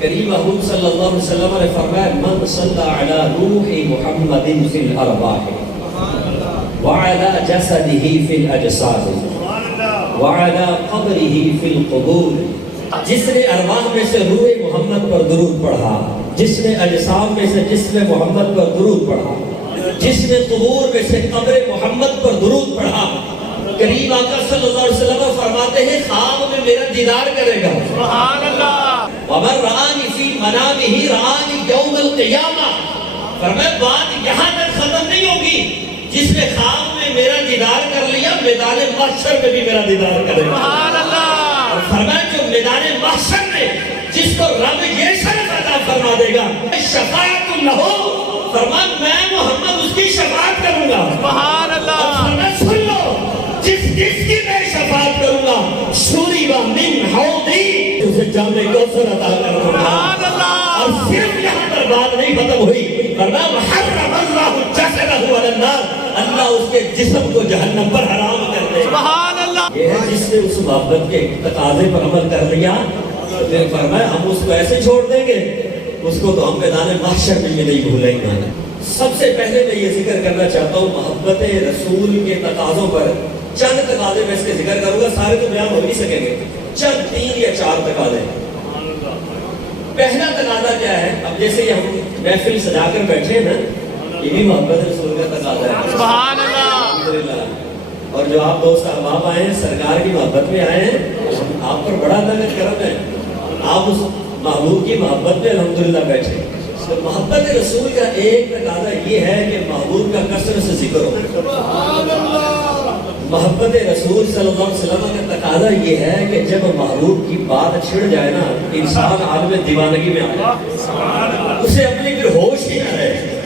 کریم حضور صلی اللہ علیہ وسلم نے فرمایا من صلی علی روح محمد فی الارواح وعلی جسدہ فی الاجساد وعلی قبرہ فی القبور، جس نے ارواح میں سے روح محمد پر درود پڑھا، جس نے اجسام میں سے جسم محمد پر درود پڑھا، جس نے قبور میں سے قبر محمد پر درود پڑھا، کریم آقا صلی اللہ علیہ وسلم فرماتے ہیں خواب میں میرا دیدار کرے گا۔ سبحان اللہ۔ وَمَن رَآنِ فِي مَنَامِهِ رَآنِ يَوْمَ الْقِيَامَةِ، فرمایا بات یہاں تک ختم نہیں ہوگی، جس نے خواب میں میرا دیدار کر لیا میدان محشر میں بھی میرا دیدار کرے گا۔ سبحان اللہ۔ اور فرمایا جو میدان محشر میں جس کو رب یہ شرف عطا فرما دے گا شفاعت لہو، فرمایا میں محمد اس کی شفاعت کروں گا۔ سبحان اللہ۔ اور فرمایا سن لو جس کی میں شفاعت کروں گا شوریبا من حوضی، اسے جام کوثر عطا کروں گا۔ سبحان اللہ۔ اور صرف یہاں پر بات نہیں ختم ہوئی، فرمایا وحرم اللہ جسدہ علی النار، اللہ اس کے جسم کو جہنم پر حرام کر دے گا۔ سبحان اللہ۔ یہ ہے جس نے اس محبت کے تقاضے پر عمل کر لیا، پھر فرمایا ہم اس کو ایسے چھوڑ دیں گے اس کو تو ہم میدان محشر میں نہیں بھولیں گے۔ سب سے پہلے میں یہ ذکر کرنا چاہتا ہوں محبت رسول کے تقاضوں پر، چند تقاضے میں اس کے ذکر کروں گا، سارے تو بیان ہو نہیں سکیں گے، چند 3 یا 4 تقاضے۔ پہلا تقاضا کیا ہے؟ اب جیسے یہ ہم محفل سجا کر بیٹھے ہیں نا، یہ بھی محبت رسول کا تقاضا ہے۔ سبحان اللہ۔ الحمدللہ۔ اور جو آپ دوست احباب آئے ہیں سرکار کی محبت میں آئے ہیں، آپ پر بڑا اللہ کا کرم ہے، آپ اس محبوب کی محبت میں الحمدللہ بیٹھے۔ تو محبت رسول کا ایک تقاضا یہ ہے کہ محبوب کا کثرت سے ذکر ہو۔ محبت رسول صلی اللہ علیہ وسلم کا تقاضا یہ ہے کہ جب محبوب کی بات چھڑ جائے نا انسان عالم دیوانگی میں آ جائے، اسے اپنی پھر ہوش ہی نہ رہے۔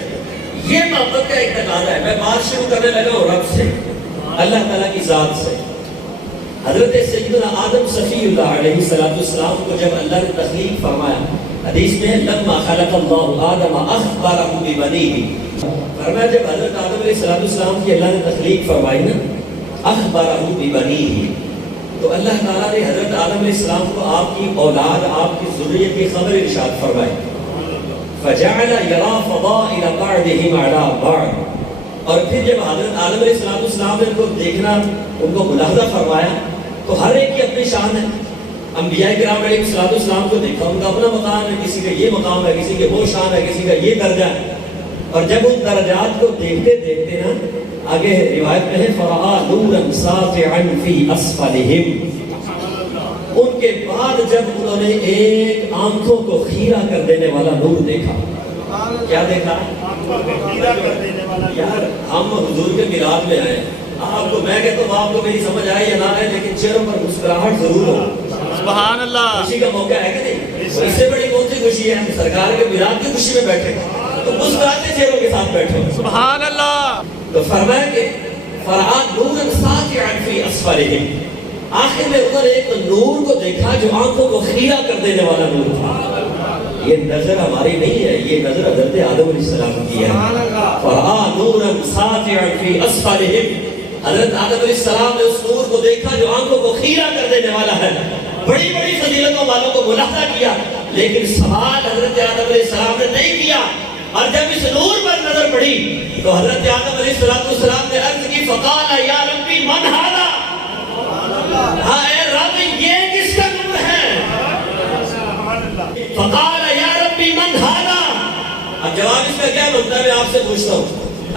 یہ محبت کا ایک تقاضا ہے۔ میں بات شروع کرنے لگا ہوں رب سے، اللہ تعالیٰ کی ذات سے۔ حضرت سیدنا آدم صفی اللہ علیہ السلام کو جب اللہ نے تخلیق فرمایا، حدیث میں لما خلق اللہ آدم اخبرہ ببنیہ، فرمایا جب حضرت آدم علیہ السلام کی اللہ نے تخلیق فرمائی نا اخبرہ ببنیہ، تو اللہ تعالیٰ نے حضرت آدم علیہ السلام کو آپ کی اولاد، آپ کی ذریت کی خبر ارشاد فرمائی۔ فجعل یرا فضائل بعضهم علی بعض، اور پھر جب حضرت آدم علیہ السلام نے ان کو دیکھنا، ان کو ملاحظہ فرمایا، تو ہر ایک کی اپنی شان ہے۔ انبیاء کرام علیہ السلام کو دیکھا، ان کا اپنا مقام ہے، کسی کا یہ مقام ہے، کسی کے وہ شان ہے، کسی کا یہ درجہ ہے۔ اور جب ان درجات کو دیکھتے دیکھتے نا آگے روایت میں ہے فرآ نورا ساطعا فی اسفلہم، ان کے بعد جب انہوں نے ایک آنکھوں کو خیرہ کر دینے والا نور دیکھا۔ کیا دیکھا؟ یار ہم حضور کے میلاد میں آئے، آپ کو میں کہتا ہوں آپ کو میری سمجھ آئے یا نہ آئے، لیکن چہروں پر مسکراہٹ ضرور ہو۔ سبحان اللہ۔ خوشی کا موقع ہے کہ نہیں؟ اس سے بڑی کون سی خوشی ہے؟ ہم سرکار کے میلاد کی خوشی میں بیٹھے تو مسکراتے چہروں کے ساتھ بیٹھو۔ سبحان اللہ۔ تو فرمایا کہ فرآ نورا ساطعا فی اسفلہم، آخر میں انہوں نے ایک نور کو دیکھا جو آنکھوں کو خیرہ کر دینے والا نور تھا۔ یہ نظر ہماری نہیں ہے، یہ نظر حضرت آدم علیہ السلام کی ہے۔ فرآ نورا ساطعا فی اسفلہم، حضرت آدم علیہ السلام نے اس نور کو دیکھا جو آنکھوں کو خیرہ کر دینے والا ہے۔ بڑی بڑی فضیلتوں والوں کو ملاحظہ کیا، لیکن سوال حضرت آدم علیہ السلام نے نہیں کیا۔ اور جب اس نور پر نظر پڑی تو حضرت آدم علیہ السلام نے عرض کی فقال یا ربی من ھذا، ہاں اے رب یہ کس کا نور ہے؟ فقال یا ربی من ھذا، اب جواب اس کا کیا بنتا ہے؟ میں آپ سے پوچھتا ہوں،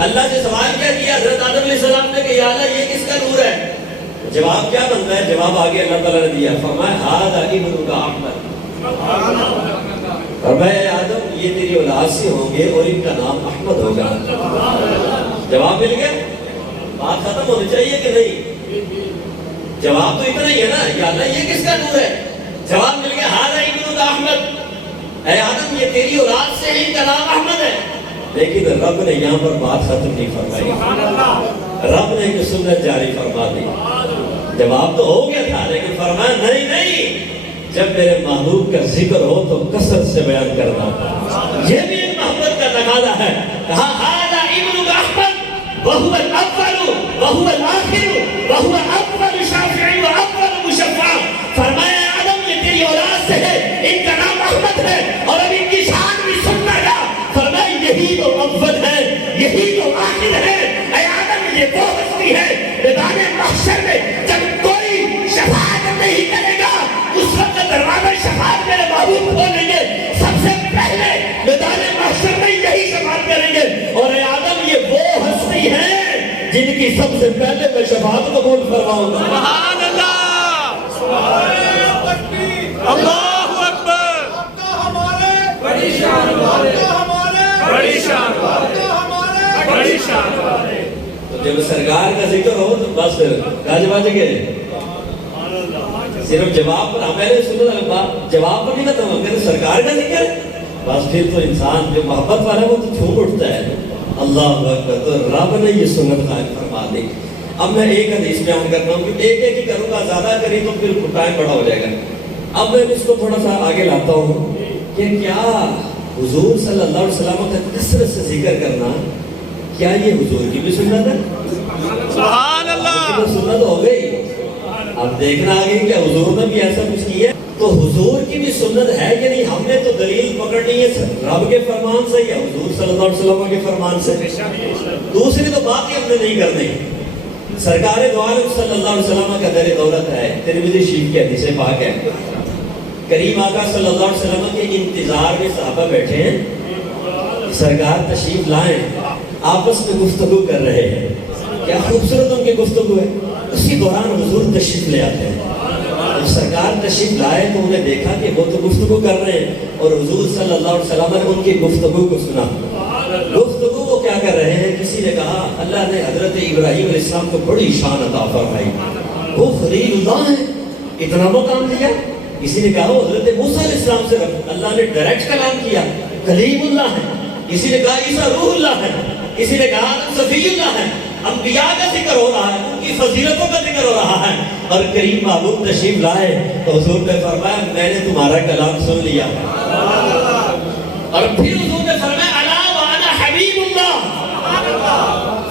اللہ سے سوال کیا کیا حضرت آدم علیہ السلام نے کہ یا اللہ یہ کس کا نور ہے؟ جواب کیا بنتا ہے؟ جواب آگے اللہ تعالیٰ نے دیا، فرمایا ھذا ابنک احمد، فرمایا آدم یہ تیری اولاد سے ہوں گے اور ان کا نام احمد ہوگا۔ جواب مل گیا؟ بات ختم ہونی چاہیے کہ نہیں؟ جواب تو اتنا ہی ہے نا، یا اللہ یہ کس کا نور ہے؟ جواب مل گیا ھذا ابنک احمد، اے آدم یہ تیری اولاد سے ان کا نام احمد ہے۔ لیکن رب نے یہاں پر بات ختم نہیں فرمائی، رب نے ایک سنت جاری فرما دی۔ جواب تو ہو گیا تھا لیکن فرمایا نہیں نہیں، جب میرے محبوب کا ذکر ہو تو کثرت سے بیان کرنا، یہ بھی ایک محبت کا تقاضا ہے۔ کہا ھذا ابنک احمد وہو الاول وہو الآخر وہو اول شافع واول مشفع، فرمایا آدم یہ تیری اولاد سے ہے، ان کا نام احمد ہے جن کی سب سے پہلے میں شفاعت قبول فرماؤں گا. سبحان اللہ. اللہ اکبر. بڑی شان والے. بڑی شان والے. بڑی شان والے. تو جب سرکار کا ذکر ہو تو بس گاج باج کے صرف جواب پر میں نے سنا جواب پر نہیں ختم ہو گیا سرکار کا ذکر بس پھر تو انسان جو محبت والا ہے وہ تو چھوٹ اٹھتا ہے. اللہ اکبر. تو رب نے یہ سنت قائم فرما دی. اب میں ایک حدیث بیان کرتا ہوں کہ ایک ایک ہی کروں گا, زیادہ کری تو پھر ٹائم بڑا ہو جائے گا. اب میں اس کو تھوڑا سا آگے لاتا ہوں کہ کیا حضور صلی اللہ علیہ وسلم کا کثرت سے ذکر کرنا کیا یہ حضور کی بھی سنت ہے؟ سبحان اللہ. سنت ہو گئی. اب دیکھنا آگے کہ حضور نے بھی ایسا کچھ کیا. تو حضور کی بھی سنت ہے کہ نہیں, ہم نے تو دلیل پکڑنی ہے رب کے فرمان سے یا حضور صلی اللہ علیہ وسلم کے فرمان سے. دوسری تو بات ہی ہم نے نہیں کرنی. سرکار دو عالم صلی اللہ علیہ وسلم کا در دولت ہے, ترمذی شریف کی حدیث پاک ہے. کریم آقا صلی اللہ علیہ وسلم کے انتظار میں صحابہ بیٹھے ہیں, سرکار تشریف لائیں, آپس میں گفتگو کر رہے ہیں. کیا خوبصورت ان کی گفتگو ہے. اسی دوران حضور تشریف لے آتے ہیں. جب سرکار تشریف لائے تو انہیں دیکھا کہ وہ تو گفتگو کر رہے ہیں اور حضور صلی اللہ علیہ وسلم نے ان کی گفتگو کو سنا. گفتگو وہ کیا کر رہے ہیں, کسی نے کہا اللہ نے حضرت ابراہیم علیہ السلام کو بڑی شان عطا فرمائی, وہ خلیل اللہ ہے, اتنا مقام دیا. کسی نے کہا وہ حضرت موسیٰ علیہ السلام سے اللہ نے ڈائریکٹ کلام کیا, کلیم اللہ ہے. کسی نے کہا عیسیٰ روح اللہ ہے. کسی نے کہا آدم صفی اللہ ہے. انبیاء کا ذکر ہو رہا ہے, ان کی فضیلتوں کا ذکر ہو رہا ہے. اور کریم محبوب تشریف لائے تو حضور نے فرمایا میں نے تمہارا کلام سن لیا. اور پھر حضور نے فرمایا الا وانا حبیب اللہ,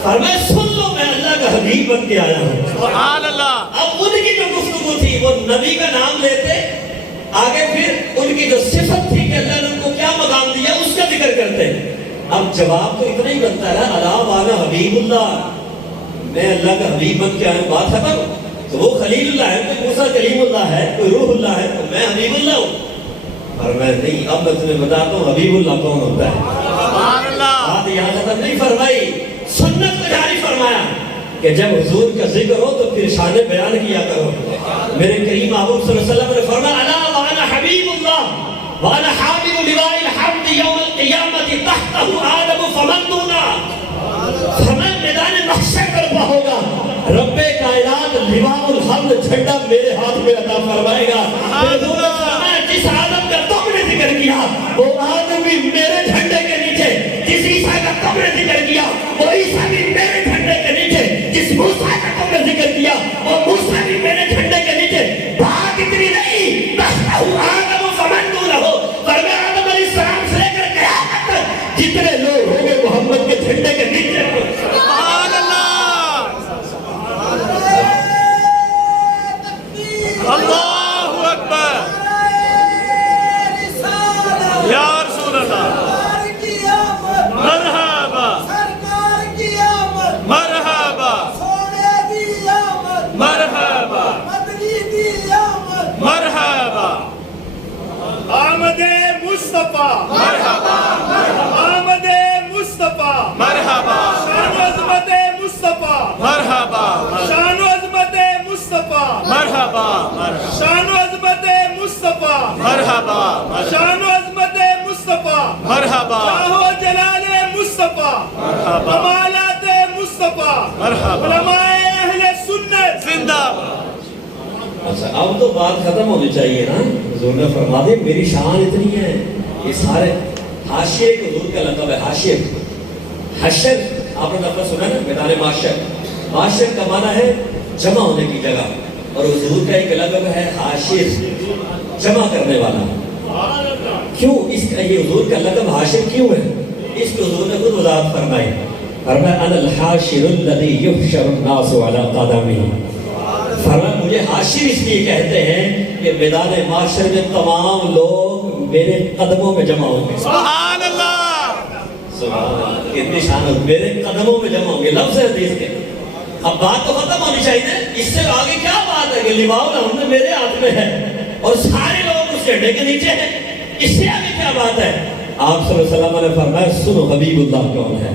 فرمایا سن لو میں اللہ کا حبیب بن کے آیا ہوں. سبحان اللہ. اب ان کی جو گفتگو تھی وہ نبی کا نام لیتے, آگے پھر ان کی جو صفت تھی کہ اللہ نے ان کو کیا مقام دیا اس کا ذکر کرتے. اب جواب تو اتنا ہی بنتا ہے الا وانا حبیب اللہ, میں اللہ کا حبیب بن کے آیا ہوں. بات ختم. تو وہ خلیل اللہ ہے, کوئی موسیٰ کلیم اللہ ہے, کوئی روح اللہ ہے, تو میں حبیب اللہ ہوں. اور میں نہیں, اب میں تمہیں بتاتا ہوں حبیب اللہ کون ہوتا ہے. سبحان اللہ. بات یہاں ختم نہیں فرمائی, سنت کو جاری فرمایا کہ جب حضور کا ذکر ہو تو پھر شان بیان کیا کرو. میرے کریم محبوب صلی اللہ علیہ وسلم نے فرمایا الا وانا حبیب اللہ وانا حامل لواء الحمد یوم القیامت تحتہ آدم فمن دونا. ہمیں میدان محشر کرنا ہوگا, رب کائنات لواء الحمد جھنڈا میرے ہاتھ میں عطا فرمائے گا. جس آدم کا تم نے ذکر کیا وہ آدم بھی میرے جھنڈے کے نیچے, جس عیسیٰ کا تم نے ذکر کیا وہ عیسیٰ بھی میرے جھنڈے کے نیچے, جس موسیٰ کا تم نے ذکر کیا وہ موسیٰ بھی میرے جھنڈے کے نیچے. بات اتنی نہیں, آدم فمن دونہ ہو, فرمایا آدم علیہ السلام سے لے کر قیامت تک جتنے لوگ ہوں گے محمد کے جھنڈے کے نیچے. سبحان اللہ. اللہ اکبر. یا رسول اللہ. مرحبا مرحبا مرحبا مرحبا. آمد مصطفیٰ مرحبا. آمد مصطفیٰ مرحبا. شان و عظمت مصطفیٰ مرحبا. شان و عظمت مصطفیٰ مرحبا. شان و عظمت مصطفیٰ مرحبا. شان و عظمت مصطفیٰ مرحبا. شاہ و جلال مصطفیٰ مرحبا. کمالات مصطفیٰ مرحبا. علماء اہل سنت زندہ باد. اچھا اب تو بات ختم ہونی چاہیے نا. حضور نے فرما دی میری شان اتنی ہے. یہ سارے حاشیے کے حضور کا لقب ہے. حاشیے حشر آپ نے لفظ سنا نا, میدان محشر. محشر کا معنی ہے جمع ہونے کی جگہ, اور حضور کا ایک لقب ہے حاشر, جمع کرنے والا. کیوں اس کا یہ حضور کا لقب حاشر کیوں ہے؟ اس کو حضور نے خود وضاحت فرمائی. فرمایا انا الحاشر الذی یحشر الناس علی قدمہ. فرمایا مجھے حاشر اس لیے کہتے ہیں کہ میدان محشر میں تمام لوگ میرے قدموں میں جمع ہوں گے. سبحان اللہ. سبحان اللہ, کتنی شان ہے, میرے قدموں میں جمع ہوں گے. لفظ ہے حدیث کے. اب بات تو ختم ہونی چاہیے, اس سے آگے کیا بات ہے کہ لواء الحمد میرے ہاتھ میں ہے اور سارے لوگ اس جھنڈے کے نیچے ہیں, اس سے آگے کیا بات ہے؟ آپ صلی اللہ علیہ وسلم نے فرمایا سنو حبیب اللہ کون ہے.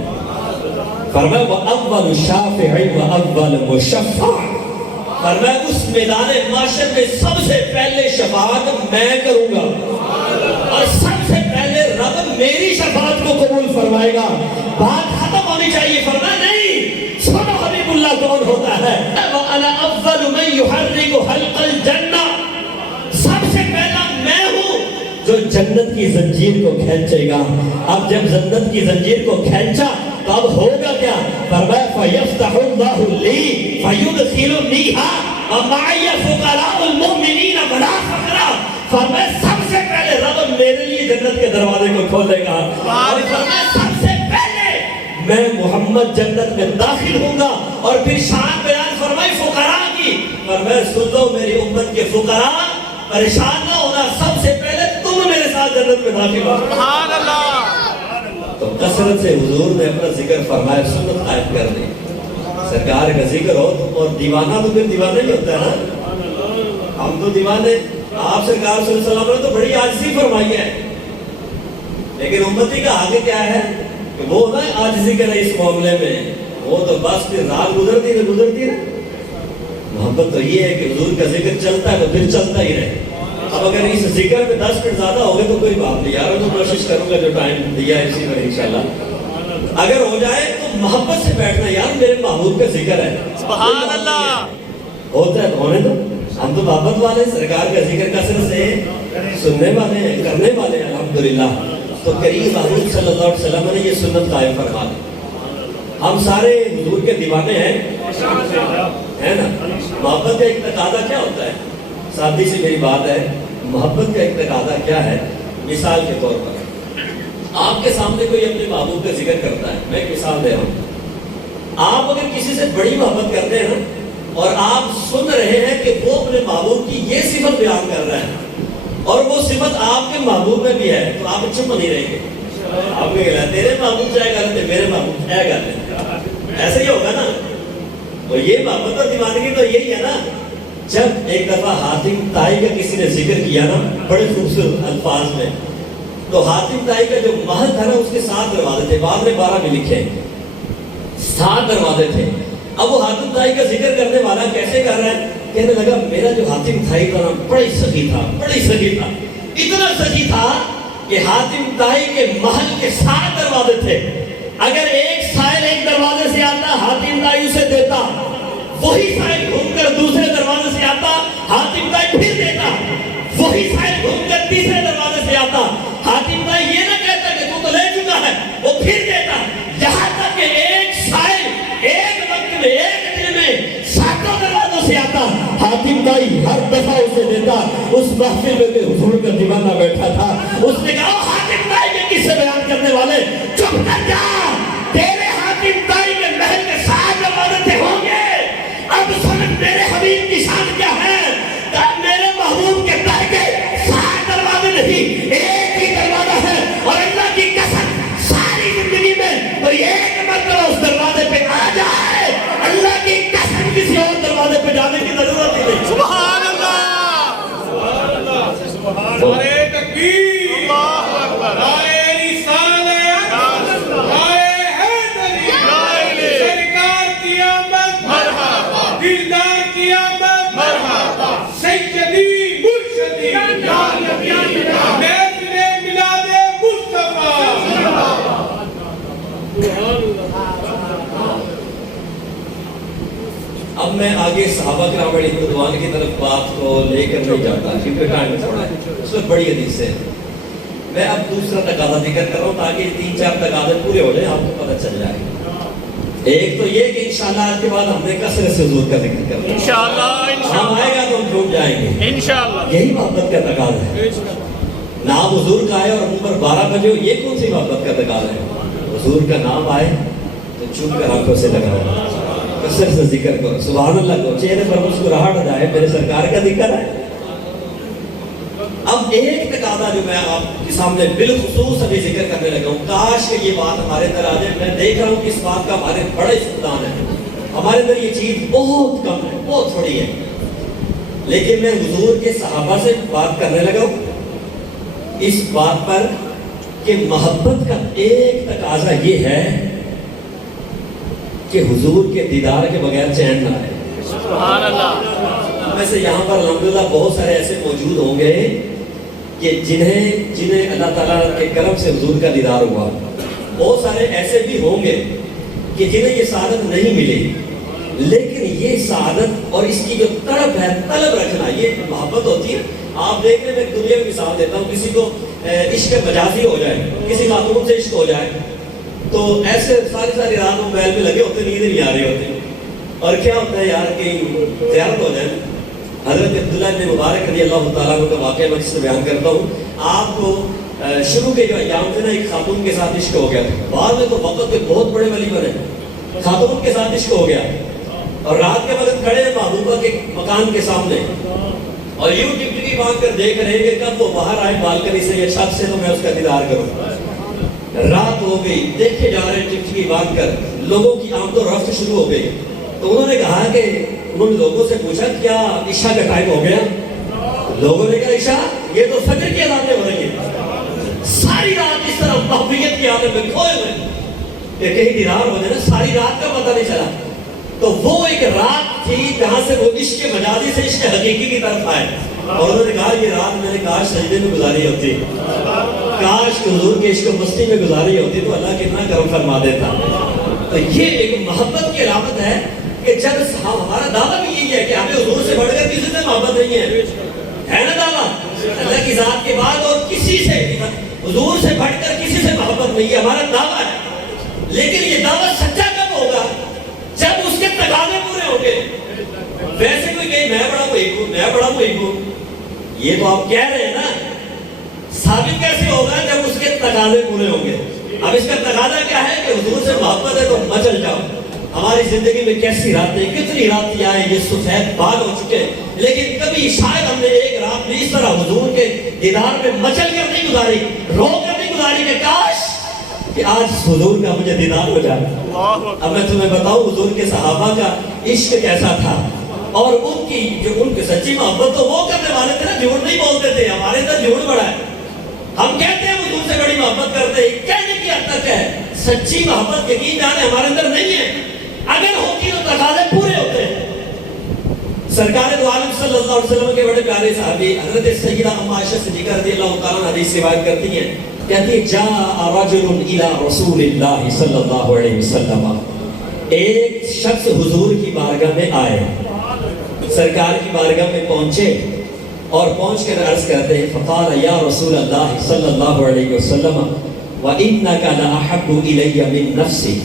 فرمایا وَأَوَّلُ شَافِعٍ وَأَوَّلُ مُشَفَّعٍ، فرمایا اس میدان معاشر میں سب سے پہلے شفاعت میں کروں گا اور سب سے پہلے رب میری شفاعت کو قبول فرمائے گا. بات ختم ہونی چاہیے. فرمایا نہیں، سنو حبیب اللہ کون ہوتا ہے. وَأَنَا أَوَّلُ مَن يُحَرِّكُ حَلْقَ الْجَنَّةِ، سب سے پہلا میں ہوں جو جنت کی زنجیر کو کھینچے گا. اب جب جنت کی زنجیر کو کھینچا تو اب ہوگا کیا؟ فرمایا فَيَفْتَحُ اللَّهُ لِي فَيُدْخِلُنِيهَا وَمَعِيَ فُقَرَاءُ الْمُؤْمِنِينَ وَلَا فَقْرًا. فرمایا سب سے پہلے رب میرے لیے جنت کے دروازے کو کھولے گا اور فرمایا سب سے پہلے میں محمد جنت میں داخل ہوں گا. اور پھر شان بیان فرمائی فقراء کی. فرمایا سن لو میری امت کے فقراء، پریشان نہ ہونا، سب سے پہلے تم میرے ساتھ جنت میں داخل ہو. سبحان اللہ. تو کثرت سے حضور نے اپنا ذکر فرمایا، سنت قائم کر دی. سرکار کا ذکر ہو تو، اور دیوانہ تو پھر دیوانہ ہی ہوتا ہے نا. ہم تو دیوانے. آپ سرکار صلی اللہ علیہ وسلم نے تو بڑی عاجزی فرمائی ہے، لیکن امتی کا آگے کیا ہے کہ وہ نا عاجزی کرے اس معاملے میں. وہ تو بس پھر رات گزرتی رہے. محبت تو یہ ہے کہ حضور کا ذکر چلتا ہے تو پھر چلتا ہی رہے. اب اگر اس ذکر میں 10 منٹ زیادہ ہو گئے تو کوئی بات نہیں یار، میں تو کوشش کروں گا جو ٹائم دیا ہے اسی میں انشاءاللہ. اگر ہو جائے تو محبت سے بیٹھنا، یار میرے محبوب کا ذکر ہے. سبحان اللہ. ہوتا ہے تو ہونے دو. ہم تو محبت والے، سرکار کا ذکر کثرت سے سننے والے ہیں، کرنے والے ہیں الحمدللہ. تو کریم محبوب صلی اللہ علیہ وسلم نے یہ سنت قائم فرما دی. ہم سارے حضور کے دیوانے ہیں، ہے نا. محبت کا ایک تقاضا کیا ہوتا ہے؟ سادی سی میری بات ہے، محبت کا ایک تقاضا کیا ہے؟ مثال کے طور پر آپ کے سامنے کوئی اپنے محبوب کا ذکر کرتا ہے. میں ایک مثال دے رہا ہوں. آپ اگر کسی سے بڑی محبت کرتے ہیں نا اور آپ سن رہے ہیں کہ وہ اپنے محبوب کی یہ صفت بیان کر رہا ہے اور وہ صفت آپ کے محبوب میں بھی ہے، تو آپ چپ نہیں رہیں گے. آپ کو کہنا تیرے محبوب چاہے گا میرے محبوب چاہے گا، ایسے ہی ہوگا نا. تو یہ محبت اور دیوانگی تو یہی ہے نا. جب ایک دفعہ حاتم طائی کا کسی نے ذکر کیا نا بڑے خوبصورت الفاظ میں، تو حاتم طائی کا جو محل تھا نا اس کے 7 دروازے تھے. بعد میں 12 بھی لکھے، 7 دروازے تھے. اب وہ حاتم طائی کا ذکر کرنے والا کیسے کر رہا ہے؟ کہنے لگا میرا جو حاتم طائی تھا نا بڑی سخی تھا، بڑی سخی تھا. اتنا سخی تھا کہ حاتم طائی کے محل کے 7 دروازے تھے. اگر ایک سائل ایک دروازے سے آتا حاتم طائی اسے دیتا، وہی سائل گھوم کر دوسرے دروازے سے آتا حاتم طائی پھر دیتا، وہی سائل گھوم کر تیسرے دروازے سے آتا. حاتم طائی یہ نہ کہتا کہ تو لے چکا ہے، وہ پھر دیتا. یہاں تک کہ ایک سائل ایک وقت میں ایک دن میں 7 دروازوں سے آتا. حاتم طائی ہر دفعہ اسے دیتا. اس محفل میں حضور کا دیوانہ بیٹھا تھا. اس نے کہا حاتم طائی کے قصے بیان کرنے والے چپ کر جا، تیرے حاتم طائی کے محل کے 7 دروازے ہوں گے. اب سن میرے حبیب کی شان کیا ہے. میرے محبوب کے در کے 7 دروازے نہیں، ایک ہی دروازہ ہے. اور اللہ کی قسم ساری زندگی میں کوئی ایک مرتبہ اس دروازے پہ آ جائے، اللہ کی قسم کسی اور دروازے پہ جانے کی ضرورت ہی نہیں. سبحان اللہ، سبحان اللہ، سبحان اللہ. نعرہ تکبیر، اللہ اکبر، نعرہ رسالت، نعرہ حیدری، سرکار کی آمد، مرحبا، دلدار کی آمد، مرحبا، سیدی مرشدی، یا نبی اللہ، محفل میلاد مصطفیٰ. اب میں آگے صحابہ کرام رضوان کی طرف بات کو لے کر نہیں جاتا کیونکہ ٹائم تھوڑا ہے، اس میں بڑی حدیث ہے. میں اب دوسرا تقاضا ذکر کر رہا ہوں تاکہ 3-4 تقاضے پورے ہو جائیں، آپ کو پتہ چل جائے. ایک تو یہ کہ انشاءاللہ آج کے بعد ہم نے کثرت سے حضور کا ذکر کرنا. انشاءاللہ ہم آئے گا تو ہم ڈوب جائیں گے. انشاءاللہ یہی محبت کا تقاضا ہے. نام حضور کا آئے اور منہ پر 12 بجے ہو، یہ کون سی محبت کا تقاضا ہے؟ حضور کا نام آئے تو چپ کر آنکھوں سے لگاؤ، کثرت سے ذکر کرو، سبحان اللہ کرو، چہرے پر مسکراہٹ آ جائے، میرے سرکار کا ذکر ہے. اب ایک تقاضا جو میں آپ کے سامنے بالخصوص ابھی ذکر کرنے لگا ہوں، کاش کہ یہ بات ہمارے اندر آ جائے. میں دیکھ رہا ہوں کہ اس بات کا ہمارے بڑا استعمال ہے. ہمارے اندر یہ چیز بہت کم ہے، بہت تھوڑی ہے. لیکن میں حضور کے صحابہ سے بات کرنے لگا ہوں اس بات پر کہ محبت کا ایک تقاضا یہ ہے کہ حضور کے دیدار کے بغیر چین نہ آئے. سبحان اللہ. میں سے یہاں پر الحمدللہ بہت سارے ایسے موجود ہوں گے کہ جنہیں اللہ تعالیٰ کے کرم سے حضور کا دیدار ہوا. بہت سارے ایسے بھی ہوں گے کہ جنہیں یہ سعادت نہیں ملی، لیکن یہ سعادت اور اس کی جو طلب ہے، طلب رکھنا، یہ محبت ہوتی ہے. آپ دیکھ رہے، میں ایک دنیا کی مثال دیتا ہوں. کسی کو عشق مجازی ہو جائے، کسی خاتون سے عشق ہو جائے، تو ایسے ساری رات موبائل پہ لگے ہوتے، نیند نہیں آ رہی ہوتی، اور کیا ہوتا ہے یار کہ زیارت ہو جائے. حضرت عبداللہ بن مبارک رضی اللہ تعالیٰ عنہ کا واقعہ میں جس سے بیان کرتا ہوں. آپ کو شروع کے جو ایام تھے نا، ایک خاتون کے ساتھ عشق ہو گیا. بعد میں تو وقت کے بہت بڑے ولی بنے. خاتون کے ساتھ عشق ہو گیا اور رات کے وقت کھڑے ہیں محبوبہ کے مکان کے سامنے اور یوں ٹکٹکی باندھ کر دیکھ رہے ہیں کہ کب وہ باہر آئے بالکنی سے یا چھت سے تو میں اس کا دیدار کروں. رات ہو گئی، دیکھے جا رہے ٹکٹکی باندھ کر. لوگوں کی آمد و رفت شروع ہو گئی. تو انہوں نے کہا کہ انہوں نے لوگوں سے پوچھا کیا عشاء کا ٹائم ہو گیا؟ لوگوں نے کہا عشاء، یہ تو فجر کی اذانیں ہو رہی ہیں. ساری رات اس طرح محبوبیت کی عالم میں کھوئے ہوئے کہ کہیں دیدار ہو جائے نا، ساری رات کا پتہ نہیں چلا. تو وہ ایک رات تھی جہاں سے وہ عشق مجازی سے عشق حقیقی کی طرف آئے. اور انہوں نے کہا یہ رات میں نے کاش سجدے میں گزاری ہوتی، کاش کہ حضور کے عشق و مستی میں گزاری ہوتی تو اللہ کتنا کرم فرما دیتا. تو یہ ایک محبت کی علامت ہے کہ جب ہمارا دعویٰ بھی یہی ہے کہ ہمیں حضور سے بڑھ کر کسی سے محبت نہیں ہے نا دعویٰ؟ اللہ کی ذات کے بعد اور کسی سے، حضور سے بڑھ کر کسی سے محبت نہیں ہے، ہمارا دعویٰ ہے. لیکن یہ دعویٰ سچا کب ہوگا؟ جب اس کے تقاضے پورے ہوں گے. ویسے کوئی کہے میں بڑا وہی ہوں، میں بڑا وہی ہوں، یہ تو آپ کہہ رہے ہیں نا. ثابت کیسے ہوگا؟ جب اس کے تقاضے پورے ہوں گے. اب اس کا تقاضا کیا ہے کہ حضور سے محبت ہے تو مچل جاؤ. ہماری زندگی میں کیسی راتیں، کتنی راتیں آئیں، یہ سفید بال ہو چکے، لیکن کبھی شاید ہم نے ایک رات بھی اس طرح حضور کے دیدار میں مچل کر نہیں گزاری، رو کر نہیں گزاری کہ کاش کہ آج حضور کا مجھے دیدار ہو جائے. اب میں تمہیں بتاؤں حضور کے صحابہ کا عشق کیسا تھا اور ان کی جو ان کی سچی محبت تو وہ کرنے والے تھے نا، جھوٹ نہیں بولتے تھے. ہمارے اندر جھوٹ بڑا ہے، ہم کہتے ہیں حضور سے بڑی محبت کرتے ہیں، کہنے کی حد تک ہے. سچی محبت یقین جانے ہمارے اندر نہیں ہے. اگر ہوتی تو تقاضے پورے ہوتے. سرکار دو عالم صلی اللہ علیہ وسلم کے بڑے پیارے صحابی حضرت سیدہ ام عائشہ صدیقہ رضی اللہ تعالیٰ عنہ حدیث روایت کرتی ہیں، کہتی ہے جاء رجل الی رسول اللہ صلی اللہ علیہ وسلم. ایک شخص حضور کی بارگاہ میں آئے، سرکار کی بارگاہ میں پہنچے اور پہنچ کر عرض کرتے ہیں فقال یا رسول اللہ صلی اللہ علیہ وسلم وَإِنَّكَ لَأَحَبُّ إِلَيَّ مِن نَفْسِي.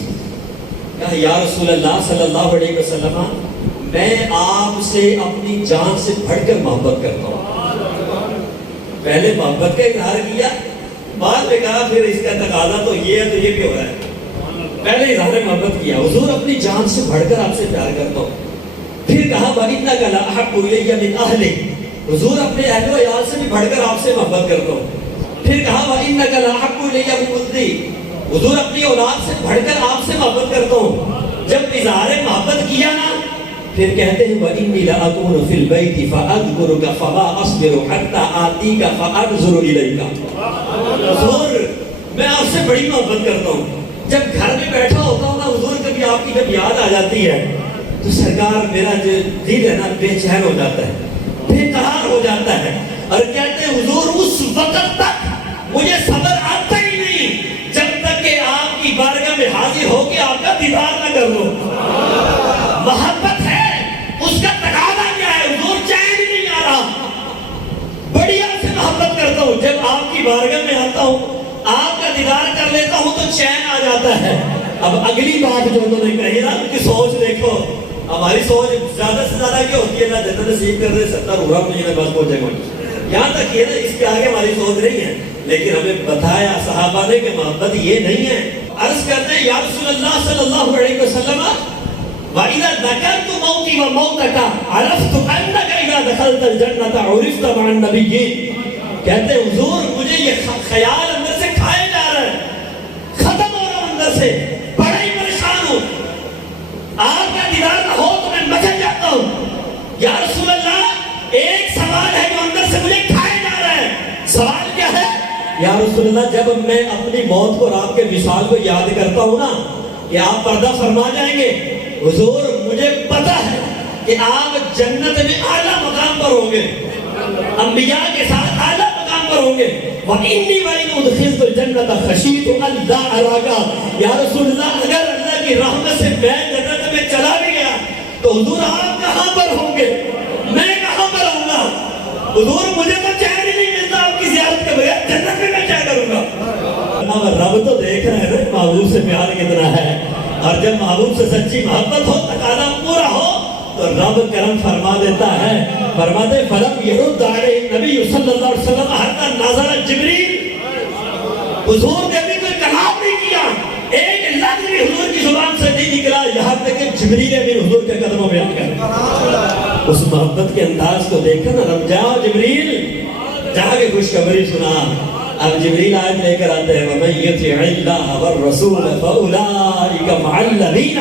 کہا یا رسول اللہ صلی اللہ علیہ وسلم میں آپ سے اپنی جان سے بڑھ کر محبت کرتا ہوں. پہلے محبت کا اظہار کیا، بعد میں کہا پھر اس کا تقاضا تو یہ ہے تو یہ بھی ہو رہا ہے. پہلے اظہار محبت کیا، حضور اپنی جان سے بڑھ کر آپ سے پیار کرتا ہوں. پھر کہا وَإِنَّكَ لَأَحَبُّ إِلَيَّ مِنْ أَهْلِي، حضور اپنے اہل و عیال سے بھی بڑھ کر آپ سے محبت کرتا ہوں. پھر کہا وَإِنَّكَ لَأَحَبُّ إِلَيَّ مِنْ وَلَدِي، حضور اپنی اولاد سے بڑھ کر آپ سے محبت کرتا ہوں. جب اظہار محبت کیا نا، پھر کہتے ہیں وَإِنِّي لَأَكُونُ فِي الْبَيْتِ فَأَذْكُرُكَ فَمَا أَصْبِرُ حَتَّى آتِيكَ فَأَنْظُرُ إِلَيْكَ. حضور میں آپ سے بڑی محبت کرتا ہوں. جب گھر میں بیٹھا ہوتا ہوں نا حضور، کبھی آپ کی جب یاد آ جاتی ہے تو سرکار میرا جو دل ہے نا بے چین ہو جاتا ہے، بے قرار ہو جاتا ہے. اور کہتے ہیں حضور اس وقت تک مجھے صبر آتا ہی نہیں جب تک کہ آپ کی بارگاہ میں حاضر ہو کے آپ کا دیدار نہ کر لوں. محبت ہے، اس کا تقاضا کیا ہے؟ حضور چین ہی نہیں آ رہا، بڑی آپ سے محبت کرتا ہوں. جب آپ کی بارگاہ میں آتا ہوں، آپ کا دیدار کر لیتا ہوں تو چین آ جاتا ہے. اب اگلی بات جو انہوں نے کہی نا، ان کی سوچ دیکھو. ہماری سوچ زیادہ سے زیادہ کیا ہوتی ہے؟ اللہ جنت نصیب کر دے، 70 عمرہ مجھے بس پہنچے گا. یہاں تک یہ نا، اس کے آگے ہماری سوچ نہیں ہے. لیکن ہمیں بتایا صحابہ نے کہ محبت یہ نہیں ہے. عرض کرتے ہیں یا رسول اللہ صلی اللہ علیہ وسلم وَإِذَا ذَكَرْتُ مَوْتِي وَمَوْتَكَ عَرَفْتُ أَنَّكَ إِذَا دَخَلْتَ الْجَنَّةَ عُرِفْتَ مَعَ النَّبِيِّينَ. کہتے ہیں حضور مجھے یہ خیال اندر سے کھائے جا رہا ہے، ختم ہو رہا ہوں اندر سے، بڑا ہی پریشان ہوں. آپ کا دیدار نہ ہو تو میں مچل جاتا ہوں. یا رسول اللہ ایک سوال ہے جو اندر سے مجھے کھائے جا رہا ہے. سوال کیا ہے؟ یا رسول اللہ جب میں اپنی موت کو اور آپ کے وصال کو یاد کرتا ہوں نا، کہ آپ پردہ فرما جائیں گے؟ حضور مجھے پتا ہے کہ آپ جنت میں اعلیٰ مقام پر ہوں گے، انبیاء کے ساتھ اعلیٰ مقام پر ہوں گے۔ وَإِنِّي وَإِنْ أُدْخِلْتُ الْجَنَّةَ خَشِيتُ أَنْ لَا أَرَاكَ، یا رسول اللہ اگر اللہ کی رحمت سے میں جنت میں چلا بھی گیا تو حضور آپ کہاں پر ہوں گے، میں کہاں پر ہوں گا؟ حضور مجھے تو چین ہی نہیں ملتا آپ کی زیارت کے بغیر، جنت میں کیا کروں گا؟ رب تو دیکھ رہے ہیں محبوب سے پیار کتنا ہے، اور جب محبوب سے سچی محبت ہو، تقاضا پورا ہو تو رب کرم فرما دیتا ہے۔ فرماتے فلم یرد علیہ النبی صلی اللہ علیہ وسلم حتی نظر جبریل، حضور نے بھی کوئی کلام نہیں کیا، ایک لفظ بھی حضور کی زبان سے نہیں نکلا، یہاں تک کہ جبریل بھی حضور کے قدموں میں آ گئے۔ اس محبت کے انداز کو دیکھا نا رب، جاؤ جبریل جا کے خوشخبری سنا۔ اب جبریل آیت لے کر آتے ہیں وَمَن يُطِعِ اللَّهَ وَالرَّسُولَ فَأُولَٰئِكَ مَعَ الَّذِينَ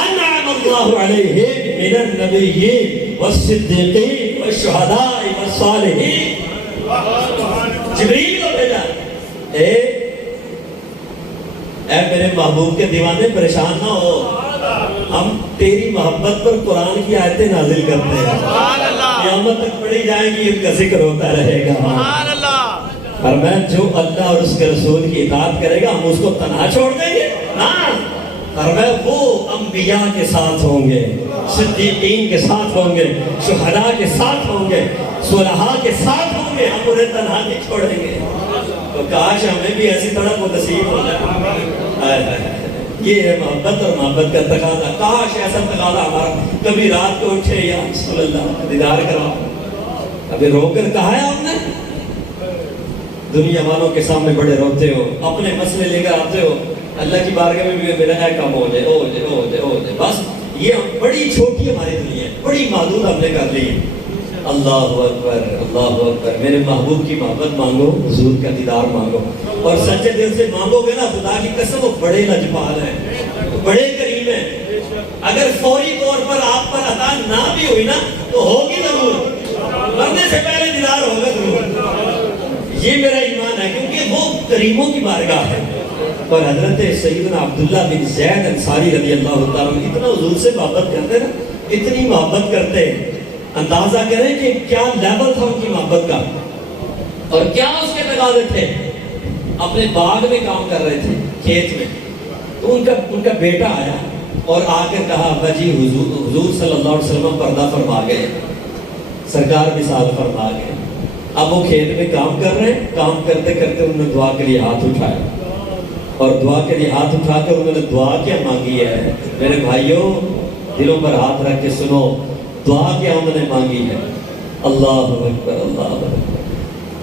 أَنْعَمَ اللَّهُ عَلَيْهِمْ مِنَ النَّبِيِّينَ وَالصِّدِّيقِينَ وَالشُّهَدَاءِ وَالصَّالِحِينَ۔ جبریل کو بھیجا، اے میرے محبوب کے دیوانے پریشان نہ ہو، ہم تیری محبت پر قرآن کی آیتیں نازل کرتے ہیں، قیامت تک پڑھی جائیں گی، ان کا ذکر ہوتا رہے گا۔ اور میں جو اللہ اور اس کے رسول کی اطاعت کرے گا ہم اس کو تنہا چھوڑ دیں گے؟ ہاں، اور میں وہ انبیاء کے ساتھ ہوں گے، صدیقین کے ساتھ ہوں گے، شہداء کے ساتھ ہوں گے، صلحاء کے ساتھ ہوں گے، ہم انہیں تنہا نہیں چھوڑیں گے۔ تو کاش ہمیں بھی ایسی طرح وہ نصیب ہو جائے۔ یہ ہے محبت اور محبت کا تقاضا۔ کاش ایسا تقاضا ہمارا، کبھی رات کو اٹھے یا صلی اللہ دیدار کرواؤ۔ ابھی رو کر کہا ہے آپ نے؟ دنیا والوں کے سامنے بڑے روتے ہو، اپنے مسئلے لے کر آتے ہو، اللہ کی بارگاہ میں بھی میرا ہے کم ہو جائے، ہو جائے، ہو جائے، ہو جائے، بس یہ بڑی چھوٹی ہماری دنیا ہے، بڑی محدود ہم نے کر لی ہے۔ اللہ اکبر، اللہ اکبر۔ میرے محبوب کی محبت مانگو، حضور کا دیدار مانگو، اور سچے دل سے مانگو گے نا، خدا کی قسم وہ بڑے لجپال ہیں، بڑے کریم ہیں۔ اگر فوری طور پر آپ پر عطا نہ بھی ہوئی نا تو ہوگی ضرور، مرنے سے پہلے دیدار ہوگا ضرور۔ یہ میرا ایمان ہے، کیونکہ وہ کریموں کی بارگاہ ہے۔ اور حضرت سیدنا عبداللہ بن زید انصاری رضی اللہ تعالیٰ عنہ اتنا حضور سے محبت کرتے نا، اتنی محبت کرتے، اندازہ کریں کہ کیا لیول تھا ان کی محبت کا، اور کیا اس کے تقاضے تھے۔ اپنے باغ میں کام کر رہے تھے، کھیت میں، تو ان کا بیٹا آیا اور آ کر کہا ابا جی حضور صلی اللہ علیہ وسلم پردہ فرما گئے، سرکار وصال فرما گئے۔ اب وہ کھیت میں کام کر رہے ہیں، کام کرتے کرتے انہوں نے دعا کے لیے ہاتھ اٹھایا، اور دعا کے لیے ہاتھ اٹھا کر انہوں نے دعا کیا مانگی ہے؟ میرے بھائیوں دلوں پر ہاتھ رکھ کے سنو، دعا کیا انہوں نے مانگی ہے؟ اللہ اکبر، اللہ اکبر۔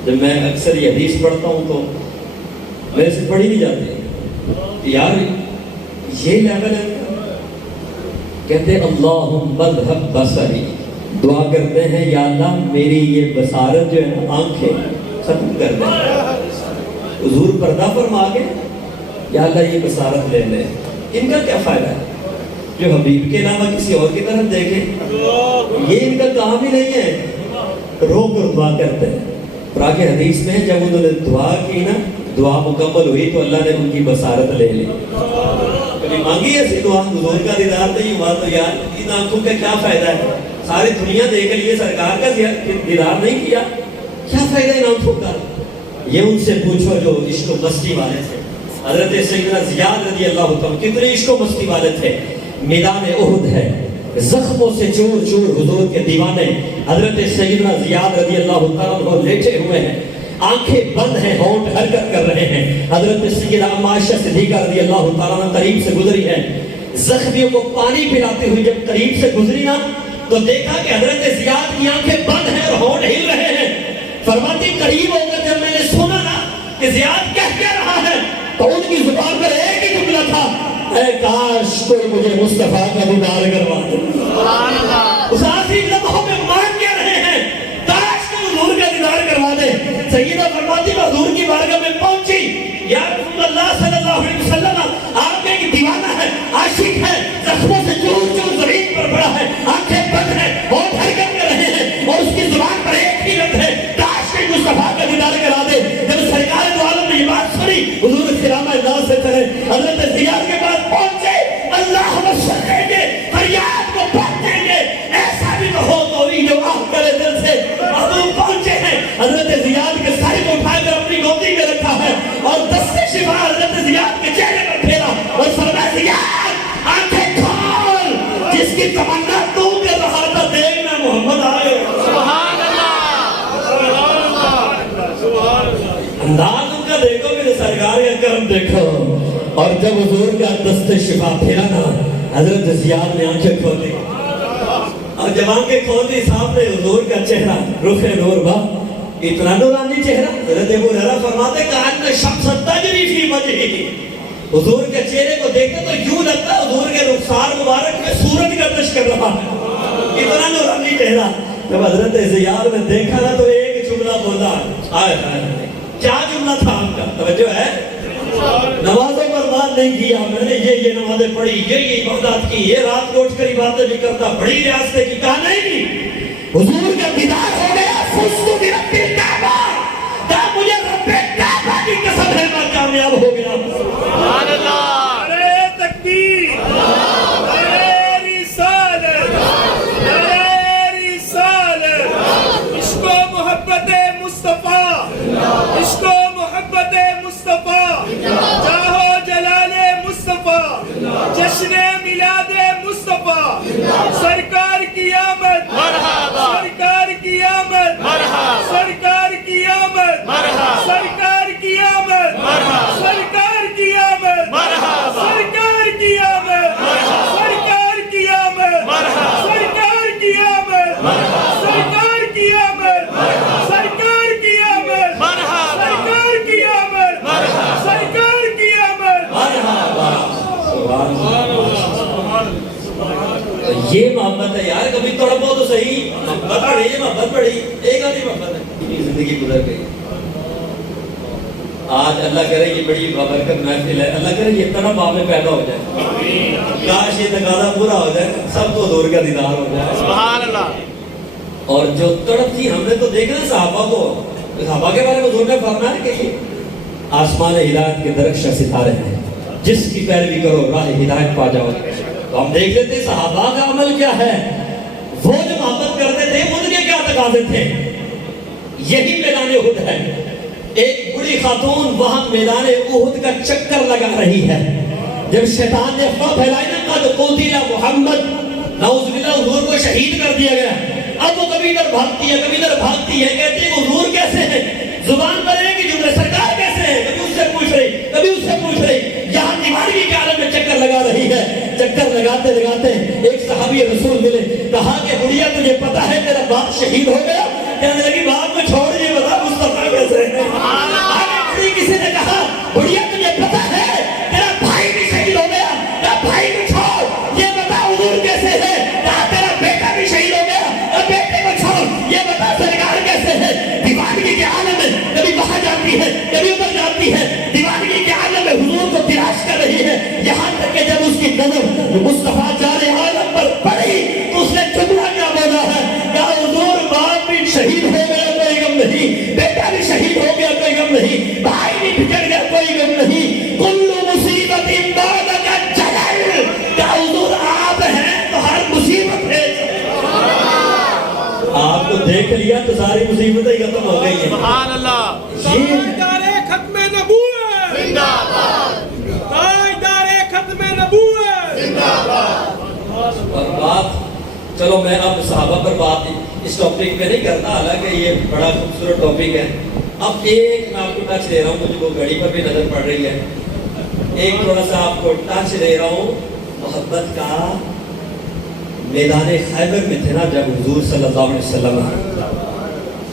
جب میں اکثر یہ حدیث پڑھتا ہوں تو میرے سے پڑھی نہیں جاتی، یار یہ لیول ہے۔ کہتے اللہم اذھب بصری، دعا کرتے ہیں یا اللہ میری یہ بصارت جو ہے نا، آنکھیں ختم کر دیں۔ حضور پردہ فرما کے یا اللہ یہ بصارت لے لیں، ان کا کیا فائدہ ہے جو حبیب کے علاوہ کسی اور کی طرف دیکھیں؟ یہ ان کا کام ہی نہیں ہے، رو کر دعا کرتے ہیں۔ اور آگے حدیث میں جب انہوں نے دعا کی نا، دعا مکمل ہوئی تو اللہ نے ان کی بصارت لے لی۔ کبھی مانگی ایسی دعا؟ حضور کا دیدار نہیں ہوا تو یار ان آنکھوں کا کیا فائدہ ہے؟ ساری دنیا دیکھ لیے، سرکار کا دیدار نہیں کیا، کیا فائدہ ان آنکھوں کا؟ یہ ان سے پوچھو جو عشق و مستی والے تھے۔ حضرت سیدنا زیاد رضی اللہ عنہ کتنے عشق و مستی والے تھے۔ میدان احد ہے، زخموں سے چور چور حضور کے دیوانے حضرت سیدنا زیاد رضی اللہ عنہ لیٹے ہوئے ہیں، آنکھیں بند ہیں، ہونٹ حرکت کر رہے ہیں۔ حضرت سیدہ عائشہ صدیقہ رضی اللہ تعالیٰ عنہ قریب سے گزری ہے، زخمیوں کو پانی پلاتے ہوئے جب قریب سے گزری نا تو دیکھا کہ حضرت زیاد کی آنکھیں بند ہیں اور ہونٹ ہل رہے ہیں۔ فرماتی قریب ہو کر جب میں نے سنا نا کہ زیاد کہہ رہا ہے تو ان کی زبان پر ایک ہی جملہ تھا، اے کاش کوئی مجھے مصطفیٰ کا دیدار کروا دے۔ اس آخری لمحوں میں مانگ کے رہے ہیں کاش کوئی حضور کا دیدار کروا دے۔ سیدہ فرماتی میں حضور کی بارگاہ میں پہنچی، یا رسول اللہ صلی اللہ علیہ وسلم آپ ایک دیوانہ ہے، عاشق ہے، زخموں سے چور چور زمین پر پڑا ہے، آنکھیں بند ہیں، ہونٹ حرکت کر رہے ہیں، اور اس کی زبان پر ایک ہی لفظ ہے، کاش کوئی مصطفیٰ کا دیدار کرا دے۔ جب سرکار دو عالم نے یہ بات سنی، حضور خرامہ اللہ سے چلے، حضرت زیاد کے پاس پہنچے اور دست شفا حضرت زیاد کے چہرے پر پھیرا اور فرمایا زیاد آنکھیں کھول، جس کی تمنا تو کر رہا تھا دیکھنا محمد آئے۔ سبحان اللہ، سبحان اللہ، انداز ان کا دیکھو، میرے سرکار کا کرم دیکھو۔ اور جب حضور کا دست شفا پھیرا نا، حضرت زیاد نے آنکھیں کھولی، اور جب آنکھیں کھولی سامنے حضور کا چہرہ رخ نور با، اتنا نورانی چہرہ۔ حضرت ابو ہریرہ فرماتے کأن الشمس تجری فی وجہہ، حضور کے چہرے کو دیکھتے تو یوں لگتا حضور کے رخسار مبارک میں سورج گردش کر رہا ہے، اتنا نورانی چہرہ۔ جب حضرت زیاد نے دیکھا نا تو ایک جملہ بولا، آئے آئے، کیا جملہ تھا آپ کا؟ توجہ ہے، نمازوں پر بات نہیں کیا میں نے، یہ نمازیں پڑھی، یہ عبادات کی، یہ رات کو اٹھ کر عبادتیں بھی کرتا، بڑی ریاستیں کی، کہا نہیں، حضور کا دیدار ہو گیا، فزت برب الکعبہ، کہا مجھے رب کعبہ کی قسم ہے میں کامیاب ہو گیا۔ سبحان اللہ، نعرہ تکبیر، نعرہ رسالت، نعرہ رسالت، عشق و محبت مصطفیٰ، عشق و محبت مصطفیٰ، جاہ و جلال مصطفیٰ، جشن میلاد مصطفیٰ، سرکار کی آمد، مرحبا، سرکار کی آمد، مرحبا، سرکار کی آمد، مرحبا، سرکار کی آمد، مرحبا، سرکار کی آمد، مرحبا، سرکار کی آمد، سرکار کی آمد، سرکار کی آمد، سرکار کی آمد، سرکار کی آمد، مرحبا، سرکار کی آمد، سرکار کی آمد۔ یہ محبت ہے یار، کبھی تڑپو تو صحیح، محبت بڑی ہے، محبت بڑی، ایک آدھی محبت ہے، اتنی زندگی گزر گئی۔ آج اللہ کرے یہ بڑی بابرکت محفل ہے، اللہ کرے یہ طرف آپ میں پیدا ہو جائے، کاش یہ تقاضا پورا ہو جائے، سب کو حضور کا دیدار ہو جائے۔ سبحان اللہ، اور جو تڑپ تھی ہم نے تو دیکھنا صحابہ کو، صحابہ کے بارے میں حضور نے فرمایا کہ یہ آسمان ہدایت کے درخشاں ستارے ہیں، جس کی پیروی کرو راہ ہدایت پا جاؤ گے۔ تو ہم دیکھ لیتے صحابہ کا عمل کیا ہے، وہ جو محبت کرتے تھے ان کے کیا تقاضے تھے، یہی میدان احد ہے۔ ایک بڑی خاتون وہاں میدان احد کا چکر لگا رہی ہے، جب شیطان نے افواہ پھیلائی نا قد قتل محمد، نعوذ باللہ حضور کو شہید کر دیا گیا، اب وہ کبھی ادھر بھاگتی ہے کبھی ادھر بھاگتی ہے، کہتی ہے حضور کیسے ہیں، زبان پر ایک ہی جملہ سرکار کیسے ہیں، کبھی اس سے پوچھ رہی کبھی اس سے پوچھ رہی، یہاں دیوانگی کے عالم میں چکر لگا رہی ہے۔ چکر لگاتے لگاتے ایک صحابی رسول ملے، کہا کہ بڑھیا تجھے پتا ہے تیرا باپ شہید ہو گیا؟ کہنے لگی باپ کو چھوڑ یہ بتا مصطفیٰ کیسے ہے۔ آگے بڑی کسی نے کہا بڑھیا تجھے پتا ہے تیرا بھائی بھی شہید ہو گیا، تیرا بھائی کو چھوڑ یہ بتا حضور کیسے ہے، کہا تیرا بیٹا بھی شہید ہو گیا، بیٹے کو چھوڑ یہ بتا سرکار کیسے ہے۔ دیوانگی کے عالم میں کبھی وہاں جاتی ہے کبھی ادھر جاتی ہے، دیوانگی کے عالم میں حضور کو تلاش کر رہی ہے، یہاں تک کہ جب اس کی نظر مصطفیٰ جارے عالم پر پڑی تو اس نے جملہ کیا بولا ہے، کہا حضور باپ بھی شہید ہو گیا کوئی غم نہیں، بیٹا بھی شہید ہو گیا کوئی غم نہیں، بھائی بھی بچڑ گیا کوئی غم نہیں، کل مصیبت بعدک جلل، کہا حضور آپ ہیں تو ہر مصیبت ہے۔ آپ کو دیکھ لیا تو ساری مصیبتیں ختم ہو گئی ہیں۔ سبحان اللہ، تاجدار ختم نبوت، زندہ باد، تاجدار ختم نبوت، زندہ باد۔ اور بات چلو میں اب صحابہ پر بات اس ٹاپک پہ نہیں کرتا، حالانکہ یہ بڑا خوبصورت ٹاپک ہے۔ اب ایک میں آپ کو ٹچ دے رہا ہوں، مجھے وہ گھڑی پر بھی نظر پڑ رہی ہے، ایک تھوڑا سا آپ کو ٹچ دے رہا ہوں محبت کا۔ میدان خیبر میں تھے نا جب حضور صلی اللہ علیہ وسلم،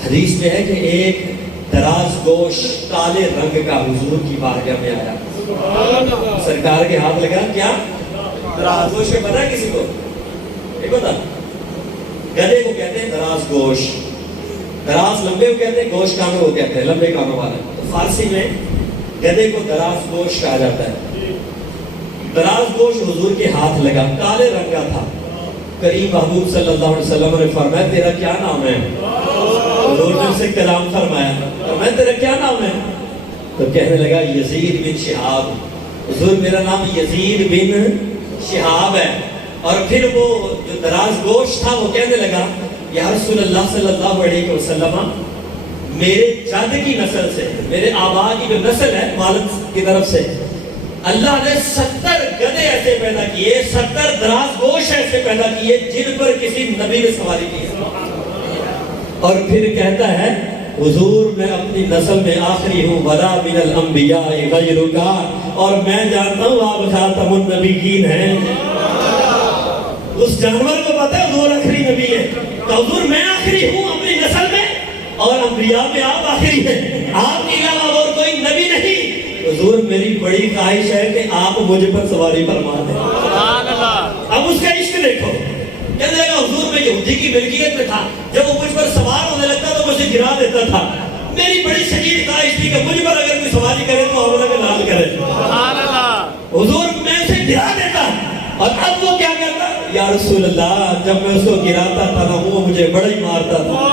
حدیث میں ہے کہ ایک دراز گوش کالے رنگ کا حضور کی بارگاہ میں آیا، سرکار کے ہاتھ لگا، کیا دراز گوش میں پتا ہے کسی کو؟ نہیں پتا؟ گدھے کو کہتے ہیں دراز گوش، دراز لمبے کو کہتے ہیں، گوش کانوں کو کہتے ہیں، لمبے کانوں والا۔ تو فارسی میں گدھے کو دراز گوش کہا جاتا ہے۔ دراز گوش حضور کے ہاتھ لگا، کالے رنگ کا تھا۔ کریم محبوب صلی اللہ علیہ وسلم نے فرمایا تیرا کیا نام ہے؟ حضور نے سے کلام فرمایا، فرمایا تیرا کیا نام ہے؟ تو کہنے لگا یزید بن شہاب، حضور میرا نام یزید بن شہاب ہے۔ اور پھر وہ جو دراز گوش تھا وہ کہنے لگا یا رسول اللہ صلی اللہ علیہ وسلم میرے جد کی نسل سے، میرے آبا کی جو نسل ہے والد کی طرف سے، اللہ نے 70 گدھے ایسے پیدا کیے، 70 دراز گوش ایسے پیدا کیے جن پر کسی نبی نے سواری کی ہے۔ اور پھر کہتا ہے حضور میں اپنی نسل میں آخری ہوں، ولا من الانبیاء غیرک، اور میں جانتا ہوں آپ خاتم النبیین ہیں۔ اس جانور کو پتا ہے حضور آخری نبی ہے، تو حضور میں آخری ہوں اپنی نسل میں، اور انبیاء میں آپ آخری ہیں، آپ کے علاوہ اور کوئی نبی نہیں۔ حضور میری بڑی خواہش ہے کہ آپ مجھ پر سواری فرما دیں۔ سبحان اللہ۔ اب اس کا عشق دیکھو، کہنے لگا حضور میں یہودی کی ملکیت میں تھا، جب وہ مجھ پر سوار ہونے لگتا تو مجھے گرا دیتا تھا۔ میری بڑی شدید خواہش تھی کہ مجھ پر اگر کوئی سواری کرے تو حوالہ کے لال کرے۔ سبحان اللہ۔ حضور میں اسے گرا دیتا، اور اب وہ کیا کرتا؟ یا رسول اللہ جب میں اس کو گراتا تھا نا وہ مجھے بڑا ہی مارتا تھا۔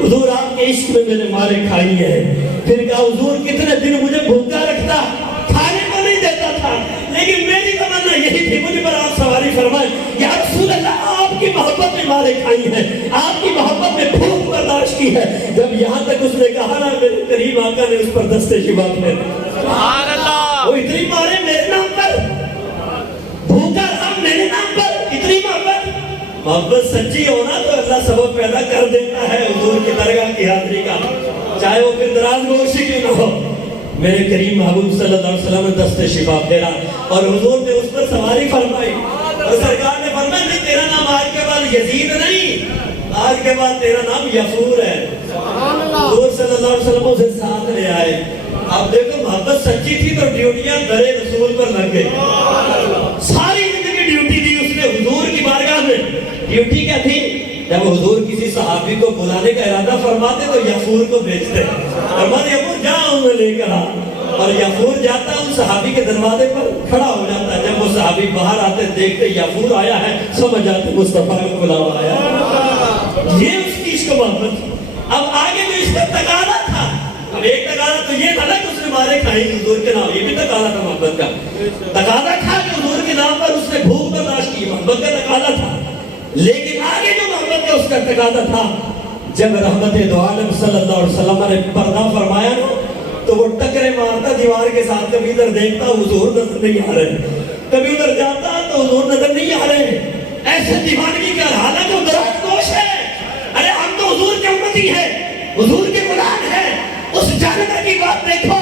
حضور آپ کے عشق میں میں نے مارے کھائی ہے۔ پھر کہا حضور کتنے دن مجھے بھوکا رکھتا، کھانے کو نہیں دیتا تھا، لیکن میری تمنا یہی تھی مجھ پر آپ سواری فرمائیں۔ یا رسول اللہ آپ کی محبت میں مارے کھائی ہیں، آپ کی محبت میں بھوک برداشت کی ہے۔ جب یہاں تک اس نے کہا نا میرے کریم آقا نے اس پر دستے شفا پھیرے۔ سبحان اللہ۔ وہ اتنی مارے میرے نام پر، بھوکا رہا میرے نام پر، اتنی محبت۔ محبت سچی ہونا تو اللہ سبب پیدا کر دیتا ہے حضور کی درگاہ کی حاضری کا، چاہے وہ پھر دراز گوشی کیوں نہ ہو۔ میرے کریم محبوب صلی اللہ علیہ وسلم نے دست شفا پھیرا اور حضور نے اس پر سواری فرمائی، اور سرکار نے فرمایا نہیں تیرا نام آج کے بعد یزید نہیں، آج کے بعد تیرا نام یفور ہے۔ حضور صلی اللہ علیہ وسلم اسے ساتھ لے آئے۔ اب دیکھو محبت سچی تھی تو ڈیوٹیاں درے رسول پر لگ گئی، ساری زندگی ڈیوٹی دی اس نے حضور کی بارگاہ میں۔ ڈیوٹی کیا تھی؟ جب حضور کسی صحابی کو بلانے کا ارادہ فرماتے تو یفور کو بھیجتے، فرماتے یفور جا انہیں لے کر آ، اور یفور جاتا ان صحابی کے دروازے پر کھڑا ہو جاتا ہے۔ جب وہ صحابی باہر آتے دیکھتے یفور آیا ہے سمجھ جاتے مصطفیٰ کا بلاوا آیا۔ یہ اس کی عشق و محبت۔ اب آگے میں اس کا تقاضا تھا، اب ایک تقاضا تو یہ تھا نا کہ اس نے مارے کھائی حضور کے نام، یہ بھی تقاضا تھا محبت کا۔ تقاضا تھا کہ حضور کے نام پر اس نے بھوک برداشت کی، محبت کا تقاضا تھا۔ لیکن آگے جو محبت کا اس کا تقاضا تھا، جب رحمت دو عالم صلی اللہ علیہ وسلم نے پردہ فرمایا نا تو وہ ٹکرے مارتا دیوار کے ساتھ، کبھی ادھر دیکھتا حضور نظر نہیں آ رہے، کبھی ادھر جاتا تو حضور نظر نہیں آ رہے۔ ایسے دیوانگی کا حالت وہ دراز گوش ہے، ارے ہم تو حضور کے امتی ہیں، حضور کے غلام ہیں۔ اس جانور کی بات دیکھو،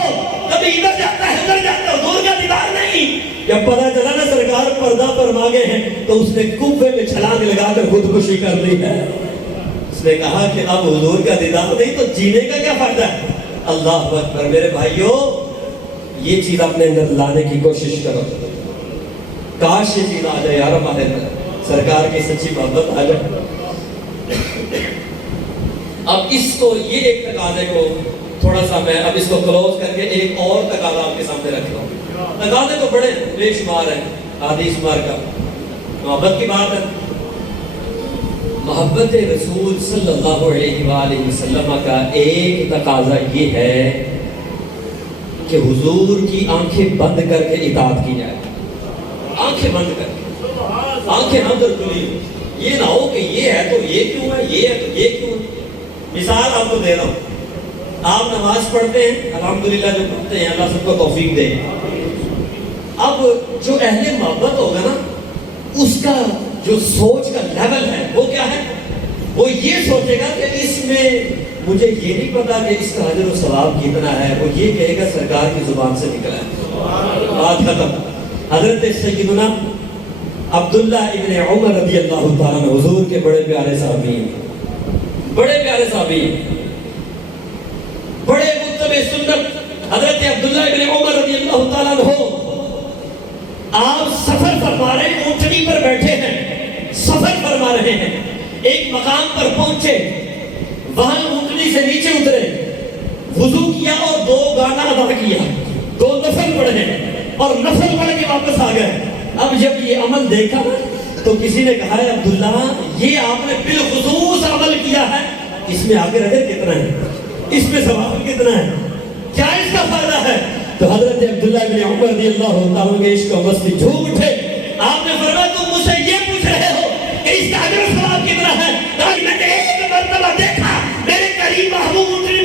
کبھی ادھر جاتا ہے ادھر جاتا ہے، حضور کا دیدار نہیں۔ جب پتہ چلا نا سرکار پردہ فرما گئے ہیں تو اس نے کوفے میں چھلانگ لگا کر خودکشی کر لی ہے۔ اس نے کہا کہ اب حضور کا دیدار نہیں تو جینے کا کیا فائدہ ہے۔ اللہ اکبر۔ میرے بھائیوں یہ چیز اپنے اندر لانے کی کوشش کرو، کاش یہ چیز آ جائے یار ہمارے اندر، سرکار کی سچی محبت آ جائے۔ اب اس کو یہ ایک تقاضے کو تھوڑا سا میں اب اس کو کلوز کر کے ایک اور تقاضا آپ کے سامنے رکھ رہا ہوں۔ تقاضے تو بڑے بے شمار ہیں، آدھی شمار کا۔ محبت کی بات ہے، محبت رسول صلی اللہ علیہ وآلہ وسلم کا ایک تقاضا یہ ہے کہ حضور کی آنکھیں بند کر کے اطاعت کی جائے، آنکھیں بند کر کے، آنکھیں اندر کھلی، یہ نہ ہو کہ یہ ہے تو یہ کیوں ہے، یہ ہے تو یہ کیوں ہے۔ مثال آپ کو دے رہا ہوں، آپ نماز پڑھتے ہیں الحمدللہ جو پڑھتے ہیں، اللہ سب کو توفیق دے۔ اب جو اہل محبت ہوگا نا اس کا جو سوچ کا لیول ہے وہ کیا ہے، وہ یہ سوچے گا کہ اس میں مجھے یہ نہیں پتا کہ اس کا اجر و ثواب کتنا ہے، وہ یہ کہے گا سرکار کی زبان سے نکلا ہے، بات ختم۔ حضرت سیدنا عبداللہ ابن عمر رضی اللہ تعالیٰ عنہ حضور کے بڑے پیارے صحابی ہیں، بڑے پیارے صحابی ہیں، بڑے متبع سنت حضرت عبداللہ ابن عمر رضی اللہ تعالیٰ عنہ۔ آپ سفر فرما رہے ہیں، اونٹنی پر بیٹھے ہیں، سفر فرما رہے ہیں، ایک مقام پر پہنچے، وہاں اونٹنی سے نیچے اترے، وضو کیا اور 2 گانا ادا کیا، 2 نفل پڑھے اور نفل پڑھ کے واپس آ گئے۔ اب جب یہ عمل دیکھا تو کسی نے کہا ہے عبداللہ یہ آپ نے بالخصوص عمل کیا ہے، اس میں آگے اجر کتنا ہے، اس میں ثواب کتنا ہے، کیا اس کا فائدہ ہے؟ تو حضرت عبداللہ بن عمر رضی اللہ تعالیٰ کے عشق و مستی جھوم اٹھے۔ آپ نے فرمایا تم مجھ سے یہ پوچھ رہے ہو کہ اس کا اجر و ثواب کتنا ہے؟ آج میں نے ایک مرتبہ دیکھا میرے قریب محبوب اونٹنی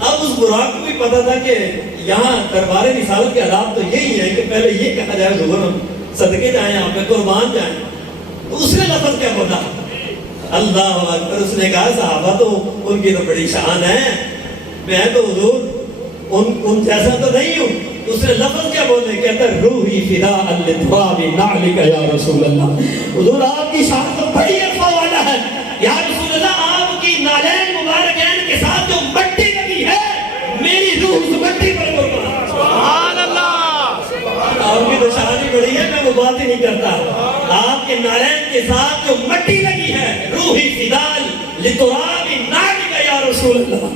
اب اس براق کو بھی پتا تھا کہ یہاں دربار رسالت کے آداب تو یہی ہے کہ پہلے یہ کہا جائے حضور ہم صدقے جائیں یہاں پہ قربان جائیں. تو اس نے لفظ کیا بولا؟ اللہ اکبر. اس نے کہا صحابہ تو ان کی تو بڑی شان ہے, میں تو حضور ان جیسا تو نہیں ہوں. اس نے لفظ کیا بولے؟ کہتا روحی فداء لتراب نعلک یا رسول اللہ. حضور آپ کی شان تو بڑی عرفہ والا ہے یا رسول اللہ, آپ کی نالین مبارکین کے ساتھ جو مٹی لگی ہے میری روح اس مٹی پر قربان. سبحان اللہ. آپ کی تو شان ہی بڑی ہے, میں وہ بات ہی نہیں کرتا. آپ کے نالین کے ساتھ جو مٹی لگی ہے روحی فداء لتراب نعلک یا رسول اللہ,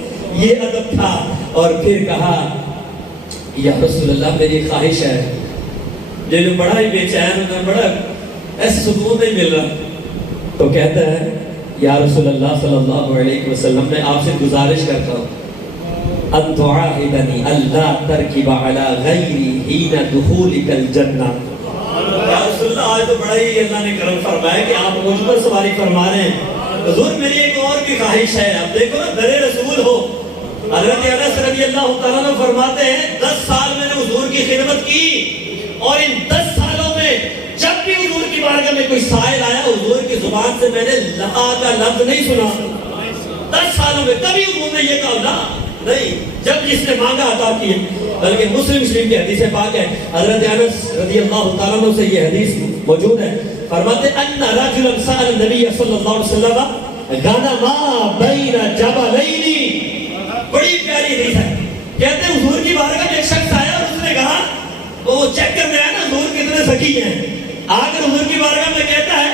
یہ ادب تھا. اور پھر کہا یا رسول اللہ میری خواہش ہے, جنہیں بڑا ہی بے چین ہوتا, بڑا ایسا سکون نہیں مل رہا, تو کہتا ہے یا رسول اللہ صلی اللہ علیہ وسلم میں آپ سے گزارش کرتا ہوں ان تعاہدنی اللہ ترکب علی غیری حین دخولک الجنہ. یا رسول اللہ آج تو بڑا ہی اللہ نے کرم فرمایا کہ آپ مجھ پر سواری فرما رہے ہیں. حضور میری ایک اور بھی خواہش ہے. اب دیکھو نا, در رسول ہو. حضرت انس رضی اللہ تعالیٰ عنہ فرماتے ہیں 10 سال میں نے حضور کی خدمت کی, اور ان 10 سالوں میں جب بھی حضور کی بارگاہ میں کوئی سائل آیا حضور کی زبان سے میں نے لا کا لفظ نہیں سنا. 10 سالوں میں کبھی حضور نے یہ کہا لا نہیں, جب جس نے مانگا عطا کیے. بلکہ مسلم شریف کی حدیث پاک ہے, حضرت انس رضی اللہ تعالیٰ عنہ سے یہ حدیث موجود ہے. فرماتے ہیں ان رجلا سأل النبی صلی اللہ علیہ وسلم غنما بین جبلین. بڑی پیاری حدیث ہے. کہتے ہیں حضور کی بارگاہ میں ایک شخص آیا اور اس نے کہا, وہ چیک کرنے آیا نا حضور کتنے ذکی ہیں, آ کر حضور کی بارگاہ میں کہتا ہے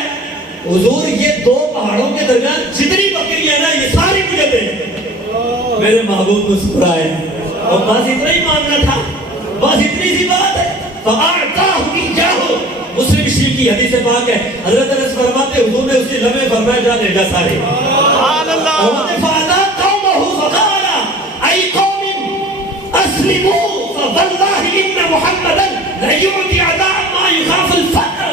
حضور یہ 2 پہاڑوں کے درمیان جتنی بکری ہے نا یہ ساری مجھے دیں. میرے محبوب مسکرائے, اور بس اتنا ہی مانگنا تھا, بس اتنی سی بات ہے. فَأَعْطَاهُ إِيَّاهُ. مسلم شریف کی حدیث پاک ہے. حضرت انس فرماتے حضور نے اس کی لمحے فرمایا جا لے جا سارے. سبحان اللہ. أي قوم أسلموا فوالله إن محمدا لا يعطي عذاب ما يخاف الفقر.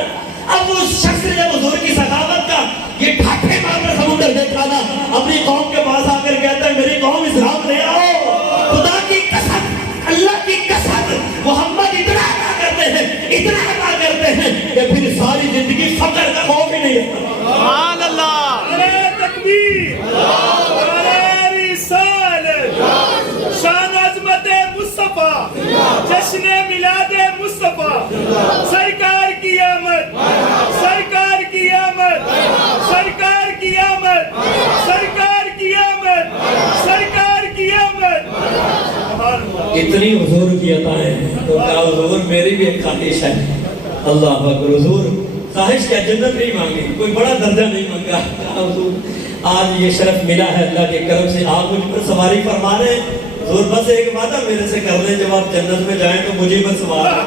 اب اس شخص نے جب حضور کی سخاوت کا یہ ڈھاکے مار کر سمندر دیکھا نا, اپنی قوم کے پاس آ کر کہتا ہے میری قوم اسلام لے آؤ. خدا کی قسم, اللہ کی قسم, محمد اتنا عطا کرتے ہیں, اتنا عطا کرتے ہیں کہ پھر ساری زندگی فقر کا خوف ہی نہیں ہے. سبحان اللہ. نعرہ تکبیر, نعرہ رسالت, شان عظمت مصطفیٰ, جشن میلاد مصطفیٰ, سرکار کی آمد, سرکار کی آمد, سرکار کی آمد, سرکار کی آمد, سرکار کی آمد. اتنی حضور کی عطائیں, تو کہا حضور میری بھی ایک خواہش ہے. اللہ اکبر. حضور خواہش کیا, جنت نہیں مانگی, کوئی بڑا درجہ نہیں مانگا. کہا حضور آج یہ شرف ملا ہے اللہ کے کرم سے, آپ مجھ پر سواری فرما رہے ہیں. حضور بس ایک وعدہ میرے سے کر لیں, جب آپ جنت میں جائیں تو مجھے پر سوار.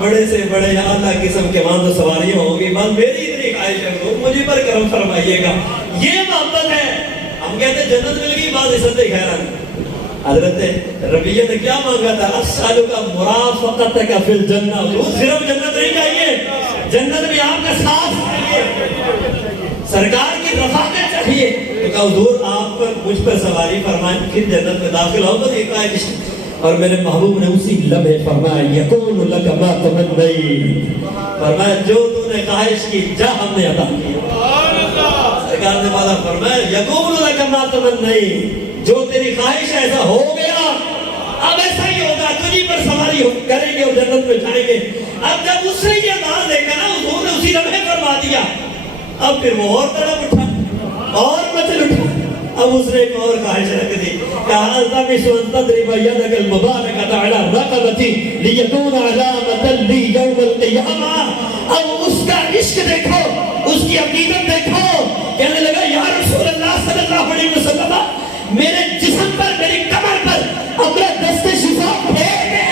بڑے سے بڑے اعلیٰ قسم کے وہاں تو سواریاں ہوں گی, بس میری اتنی خواہش ہے حضور مجھے پر کرم فرمائیے گا. یہ محبت ہے. ہم کہتے ہیں جنت مل گئی, بات عزت خیران. حضرت ربیہ نے کیا مانگا تھا, اسالک مرافقتک فی الجنہ. صرف جنت نہیں چاہیے, جنت میں آپ کا ساتھ چاہیے, سرکار کی رفاقت چاہیے. تو کہا حضور آپ پر مجھ پر سواری فرمائیں, پھر جنت میں داخل ہو. تو ایک خواہش, اور میرے محبوب نے اسی لمحے فرمایا یکون لک ما تمنیت. فرمایا جو تو نے خواہش کی جا ہم نے عطا کیا. سرکار نے والا فرمایا یکون لک ما تمنیت, جو تیری خواہش ایسا ہو گیا, اب ایسا ہی ہوگا, تجھی پر سواری کریں گے اور جنت میں جائیں گے. اب جب اس نے یہ انداز دیکھا نا حضور نے اسی لمحے فرما دیا. اب پھر وہ اور طرف اٹھا اور مچل اٹھا. اب اس نے ایک اور خواہش رکھ دی, کہا التمس ان تضرب يدك المباركة على رقبتي ليكون علامة لي يوم القيامة. اب اس کا عشق دیکھو, اس کی عقیدت دیکھو. کہنے لگا یا رسول اللہ صلی اللہ علیہ وسلم میرے جسم پر, میری کمر پر اپنا دست شفا پھیر دے.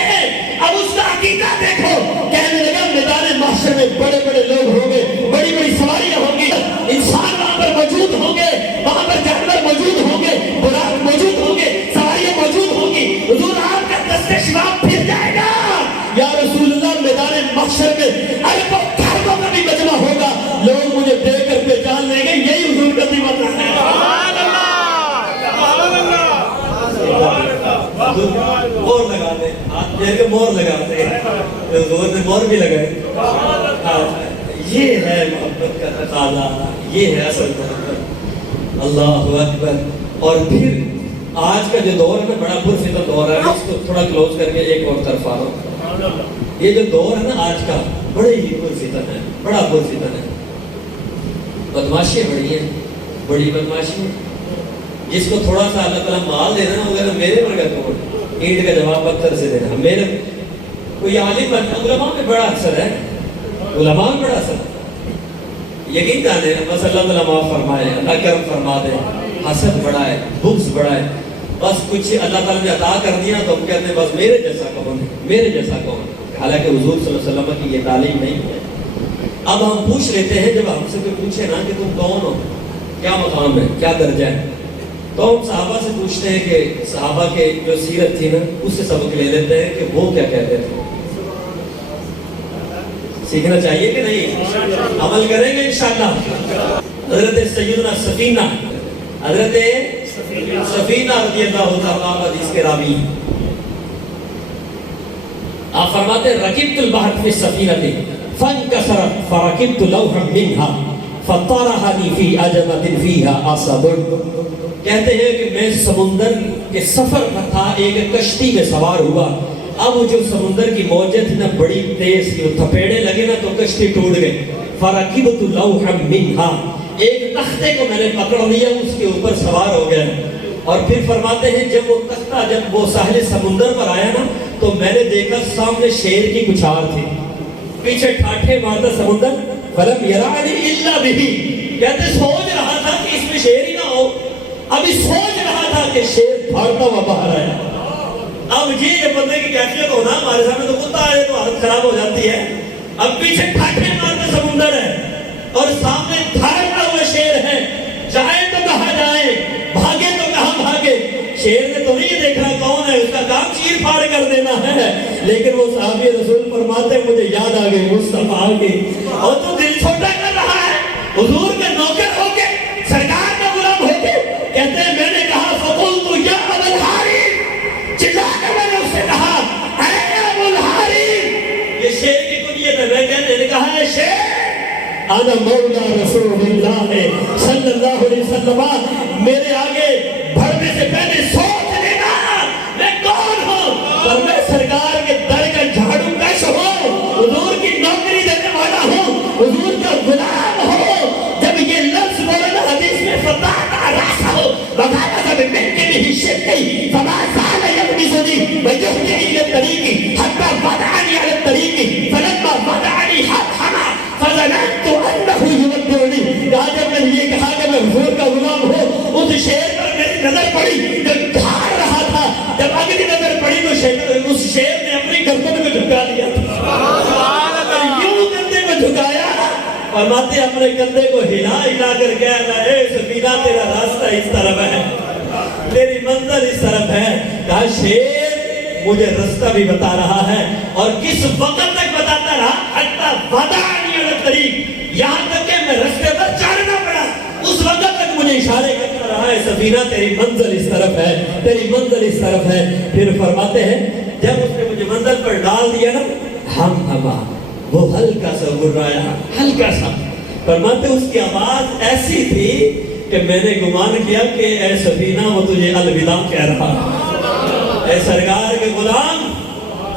اب اس کا عقیدہ دیکھو. کہنے لگا میدان محشر میں بڑے بڑے لوگ ہوں گے, بڑی بڑی سواریاں ہوں گی, انسان وہاں پر موجود ہوں گے, وہاں پر جانور موجود ہوں گے, براق موجود ہوں گے, سواریاں موجود ہوں گی. حضور آپ کا دست شفا پھر جائے گا. یا رسول اللہ میدان محشر میں اربوں کھربوں کا بھی مجمع ہوگا, لوگ مجھے دیکھ کر پہچان لیں گے, یہی حضور کا دیوانہ ہے. سبحان اللہ. جن کے مور لگاتے ہیں، حضور نے مور بھی لگائے۔ یہ ہے محبت کا تقاضا، یہ ہے اصل محبت۔ اللہ اکبر۔ اور پھر آج کا جو دور ہے نا، بڑا پرفتن دور ہے، اس کو تھوڑا کلوز کر کے ایک اور طرف آ رہا ہوں۔ یہ جو دور ہے نا آج کا، بڑے ہی پرفتن ہے، بڑا پرفتن ہے۔ بدماشی بڑی ہے، بڑی بدماشی ہے۔ جس کو تھوڑا سا اللہ تعالیٰ مال دینا نا، وہ میرے پر کا کون اینٹ کا جواب پتھر سے دینا، میرے کوئی عالم علماء میں بڑا اثر ہے، علماء میں بڑا اثر۔ یقین جانے بس اللہ تعالیٰ معاف فرمائے، اللہ کرم فرما دے۔ حسد بڑا ہے، بغض بڑا ہے، بس کچھ اللہ تعالیٰ نے عطا کر دیا تو ہم کہتے ہیں بس میرے جیسا کون ہے، میرے جیسا کون ہے، حالانکہ حضور صلی اللہ علیہ وسلم کی یہ تعلیم نہیں ہے۔ اب ہم پوچھ لیتے ہیں، جب ہم سے کوئی پوچھے نا کہ تم کون ہو، کیا مقام ہے، کیا درجہ ہے، تو ہم صحابہ سے پوچھتے ہیں کہ صحابہ کے جو سیرت تھی نا، اس سے سبق لے لیتے ہیں کہ وہ کیا کہتے تھے۔ سیکھنا چاہیے کہ نہیں؟ عمل کریں گے انشاءاللہ۔ حضرت سیدنا سفینہ، حضرت سفینہ رضی اللہ تعالیٰ حدیث کے راوی، آپ فرماتے ہیں رکبت البحر فی السفینہ فانکسرت فرکبت لوحا منها فطرحنی فی عجمۃ فیہا اسد۔ کہتے ہیں کہ میں سمندر کے سفر پر تھا، ایک کشتی میں سوار ہوا، اب جو سمندر کی موجیں تھی نا بڑی تیز تھی، تھپیڑے لگے نا تو کشتی ٹوٹ گئی۔ فرکبت لوحا منها، ایک تختے کو میں نے پکڑ لیا، اس کے اوپر سوار ہو گیا۔ اور پھر فرماتے ہیں جب وہ تختہ جب وہ ساحل سمندر پر آیا نا تو میں نے دیکھا سامنے شیر کی کچھار تھی، پیچھے ٹھاٹھے مارتا سمندر۔ فلم یرانی الا بہ، کہتے سوچ رہا تھا کہ اس میں شیر ہی نہ ہو، ابھی سوچ رہا تھا کہ شیر بھاگتا ہوا باہر آیا۔ اب یہ بندے کی کیفیت ہونا، ہمارے سامنے تو کتا آئے تو حالت خراب ہو جاتی ہے، اب پیچھے ٹھاٹھے مارتا سمندر ہے اور سامنے بھاگتا ہوا شیر ہے، جائے تو کہاں جائے، بھاگے تو کہاں بھاگے۔ شیر نے تو نہیں دیکھنا کون ہے، اس کا کام چیر پھاڑ کر دینا ہے، لیکن وہ صحابی رسول فرماتے ہیں مجھے یاد آ گئی مصطفیٰ آ گئی، اور تو دل چھوٹا کر رہا ہے حضور کا نوکر ہو کے، سرکار کا غلام ہو کے۔ کہتے ہیں میں نے کہا فقلت یا ابا الحارث، چلا کر میں نے اس سے کہا اے ابو الحارث، یہ شیر کی کنیت ہے، میں کہنے نے کہا ہے شیر انا مولا رسول اللہ صلی اللہ علیہ وسلم، میرے آگے بڑھنے سے پہلے سوچ لینا میں کون ہوں، اور میں سرکار کے در کا جھاڑو کش ہوں، حضور کی نوکری دینے والا ہوں، حضور کا غلام ہوں۔ جب یہ لفظ بولے نا حدیث میں فتح راسہ ہو وقالا سب ممکن ہی شکی فما زال یبنزنی ویہدنی الی طریقی حتی وضعنی علی الطریقی فلما وضعنی حتما فظننت انہو یودعنی۔ کہا جب میں یہ کہا کہ میں حضور کا غلام ہوں، اس شیر پر میری نظر پڑی جو دھاڑ رہا تھا، جب اگلی نظر پڑی تو اس شیر نے اپنی گردن میں جھکا دیا تھا، یوں کندھے میں جھکایا، فرماتے اپنے کندھے کو ہلا ہلا کر کہنا اے سفینہ تیرا راستہ اس طرف ہے، تیری منزل اس طرف ہے۔ کہا شیر مجھے راستہ بھی بتا رہا ہے، اور کس وقت تک بتاتا رہا، حتی وضعنی علی الطریق، یہاں تک کہ میں راستے پر چڑھنا پڑا، اس وقت تک مجھے اشارے کرتا رہا ہے سفینہ تیری منزل اس طرف ہے، تیری منزل اس طرف ہے۔ پھر فرماتے ہیں جب اس نے مجھے منزل پر ڈال دیا نا، ہم وہ ہلکا سا گرایا، ہلکا سا، فرماتے اس کی آواز ایسی تھی کہ میں نے گمان کیا کہ اے سفینہ وہ تجھے الوداع کہہ رہا، اے سرکار کے غلام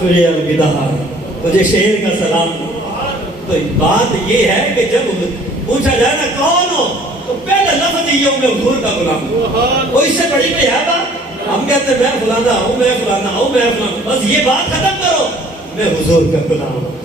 تجھے الوداع، تجھے شیر کا سلام۔ تو بات یہ ہے کہ جب پوچھا جائے نا کون ہو تو پہلا لفظ یہ ہوں میں حضور کا غلام ہوں، وہ اس سے بڑی کوئی ہے بات؟ ہم کہتے ہیں میں فلانا ہوں، میں فلانا ہوں، میں فلانا، بس یہ بات ختم کرو، میں حضور کا غلام ہوں۔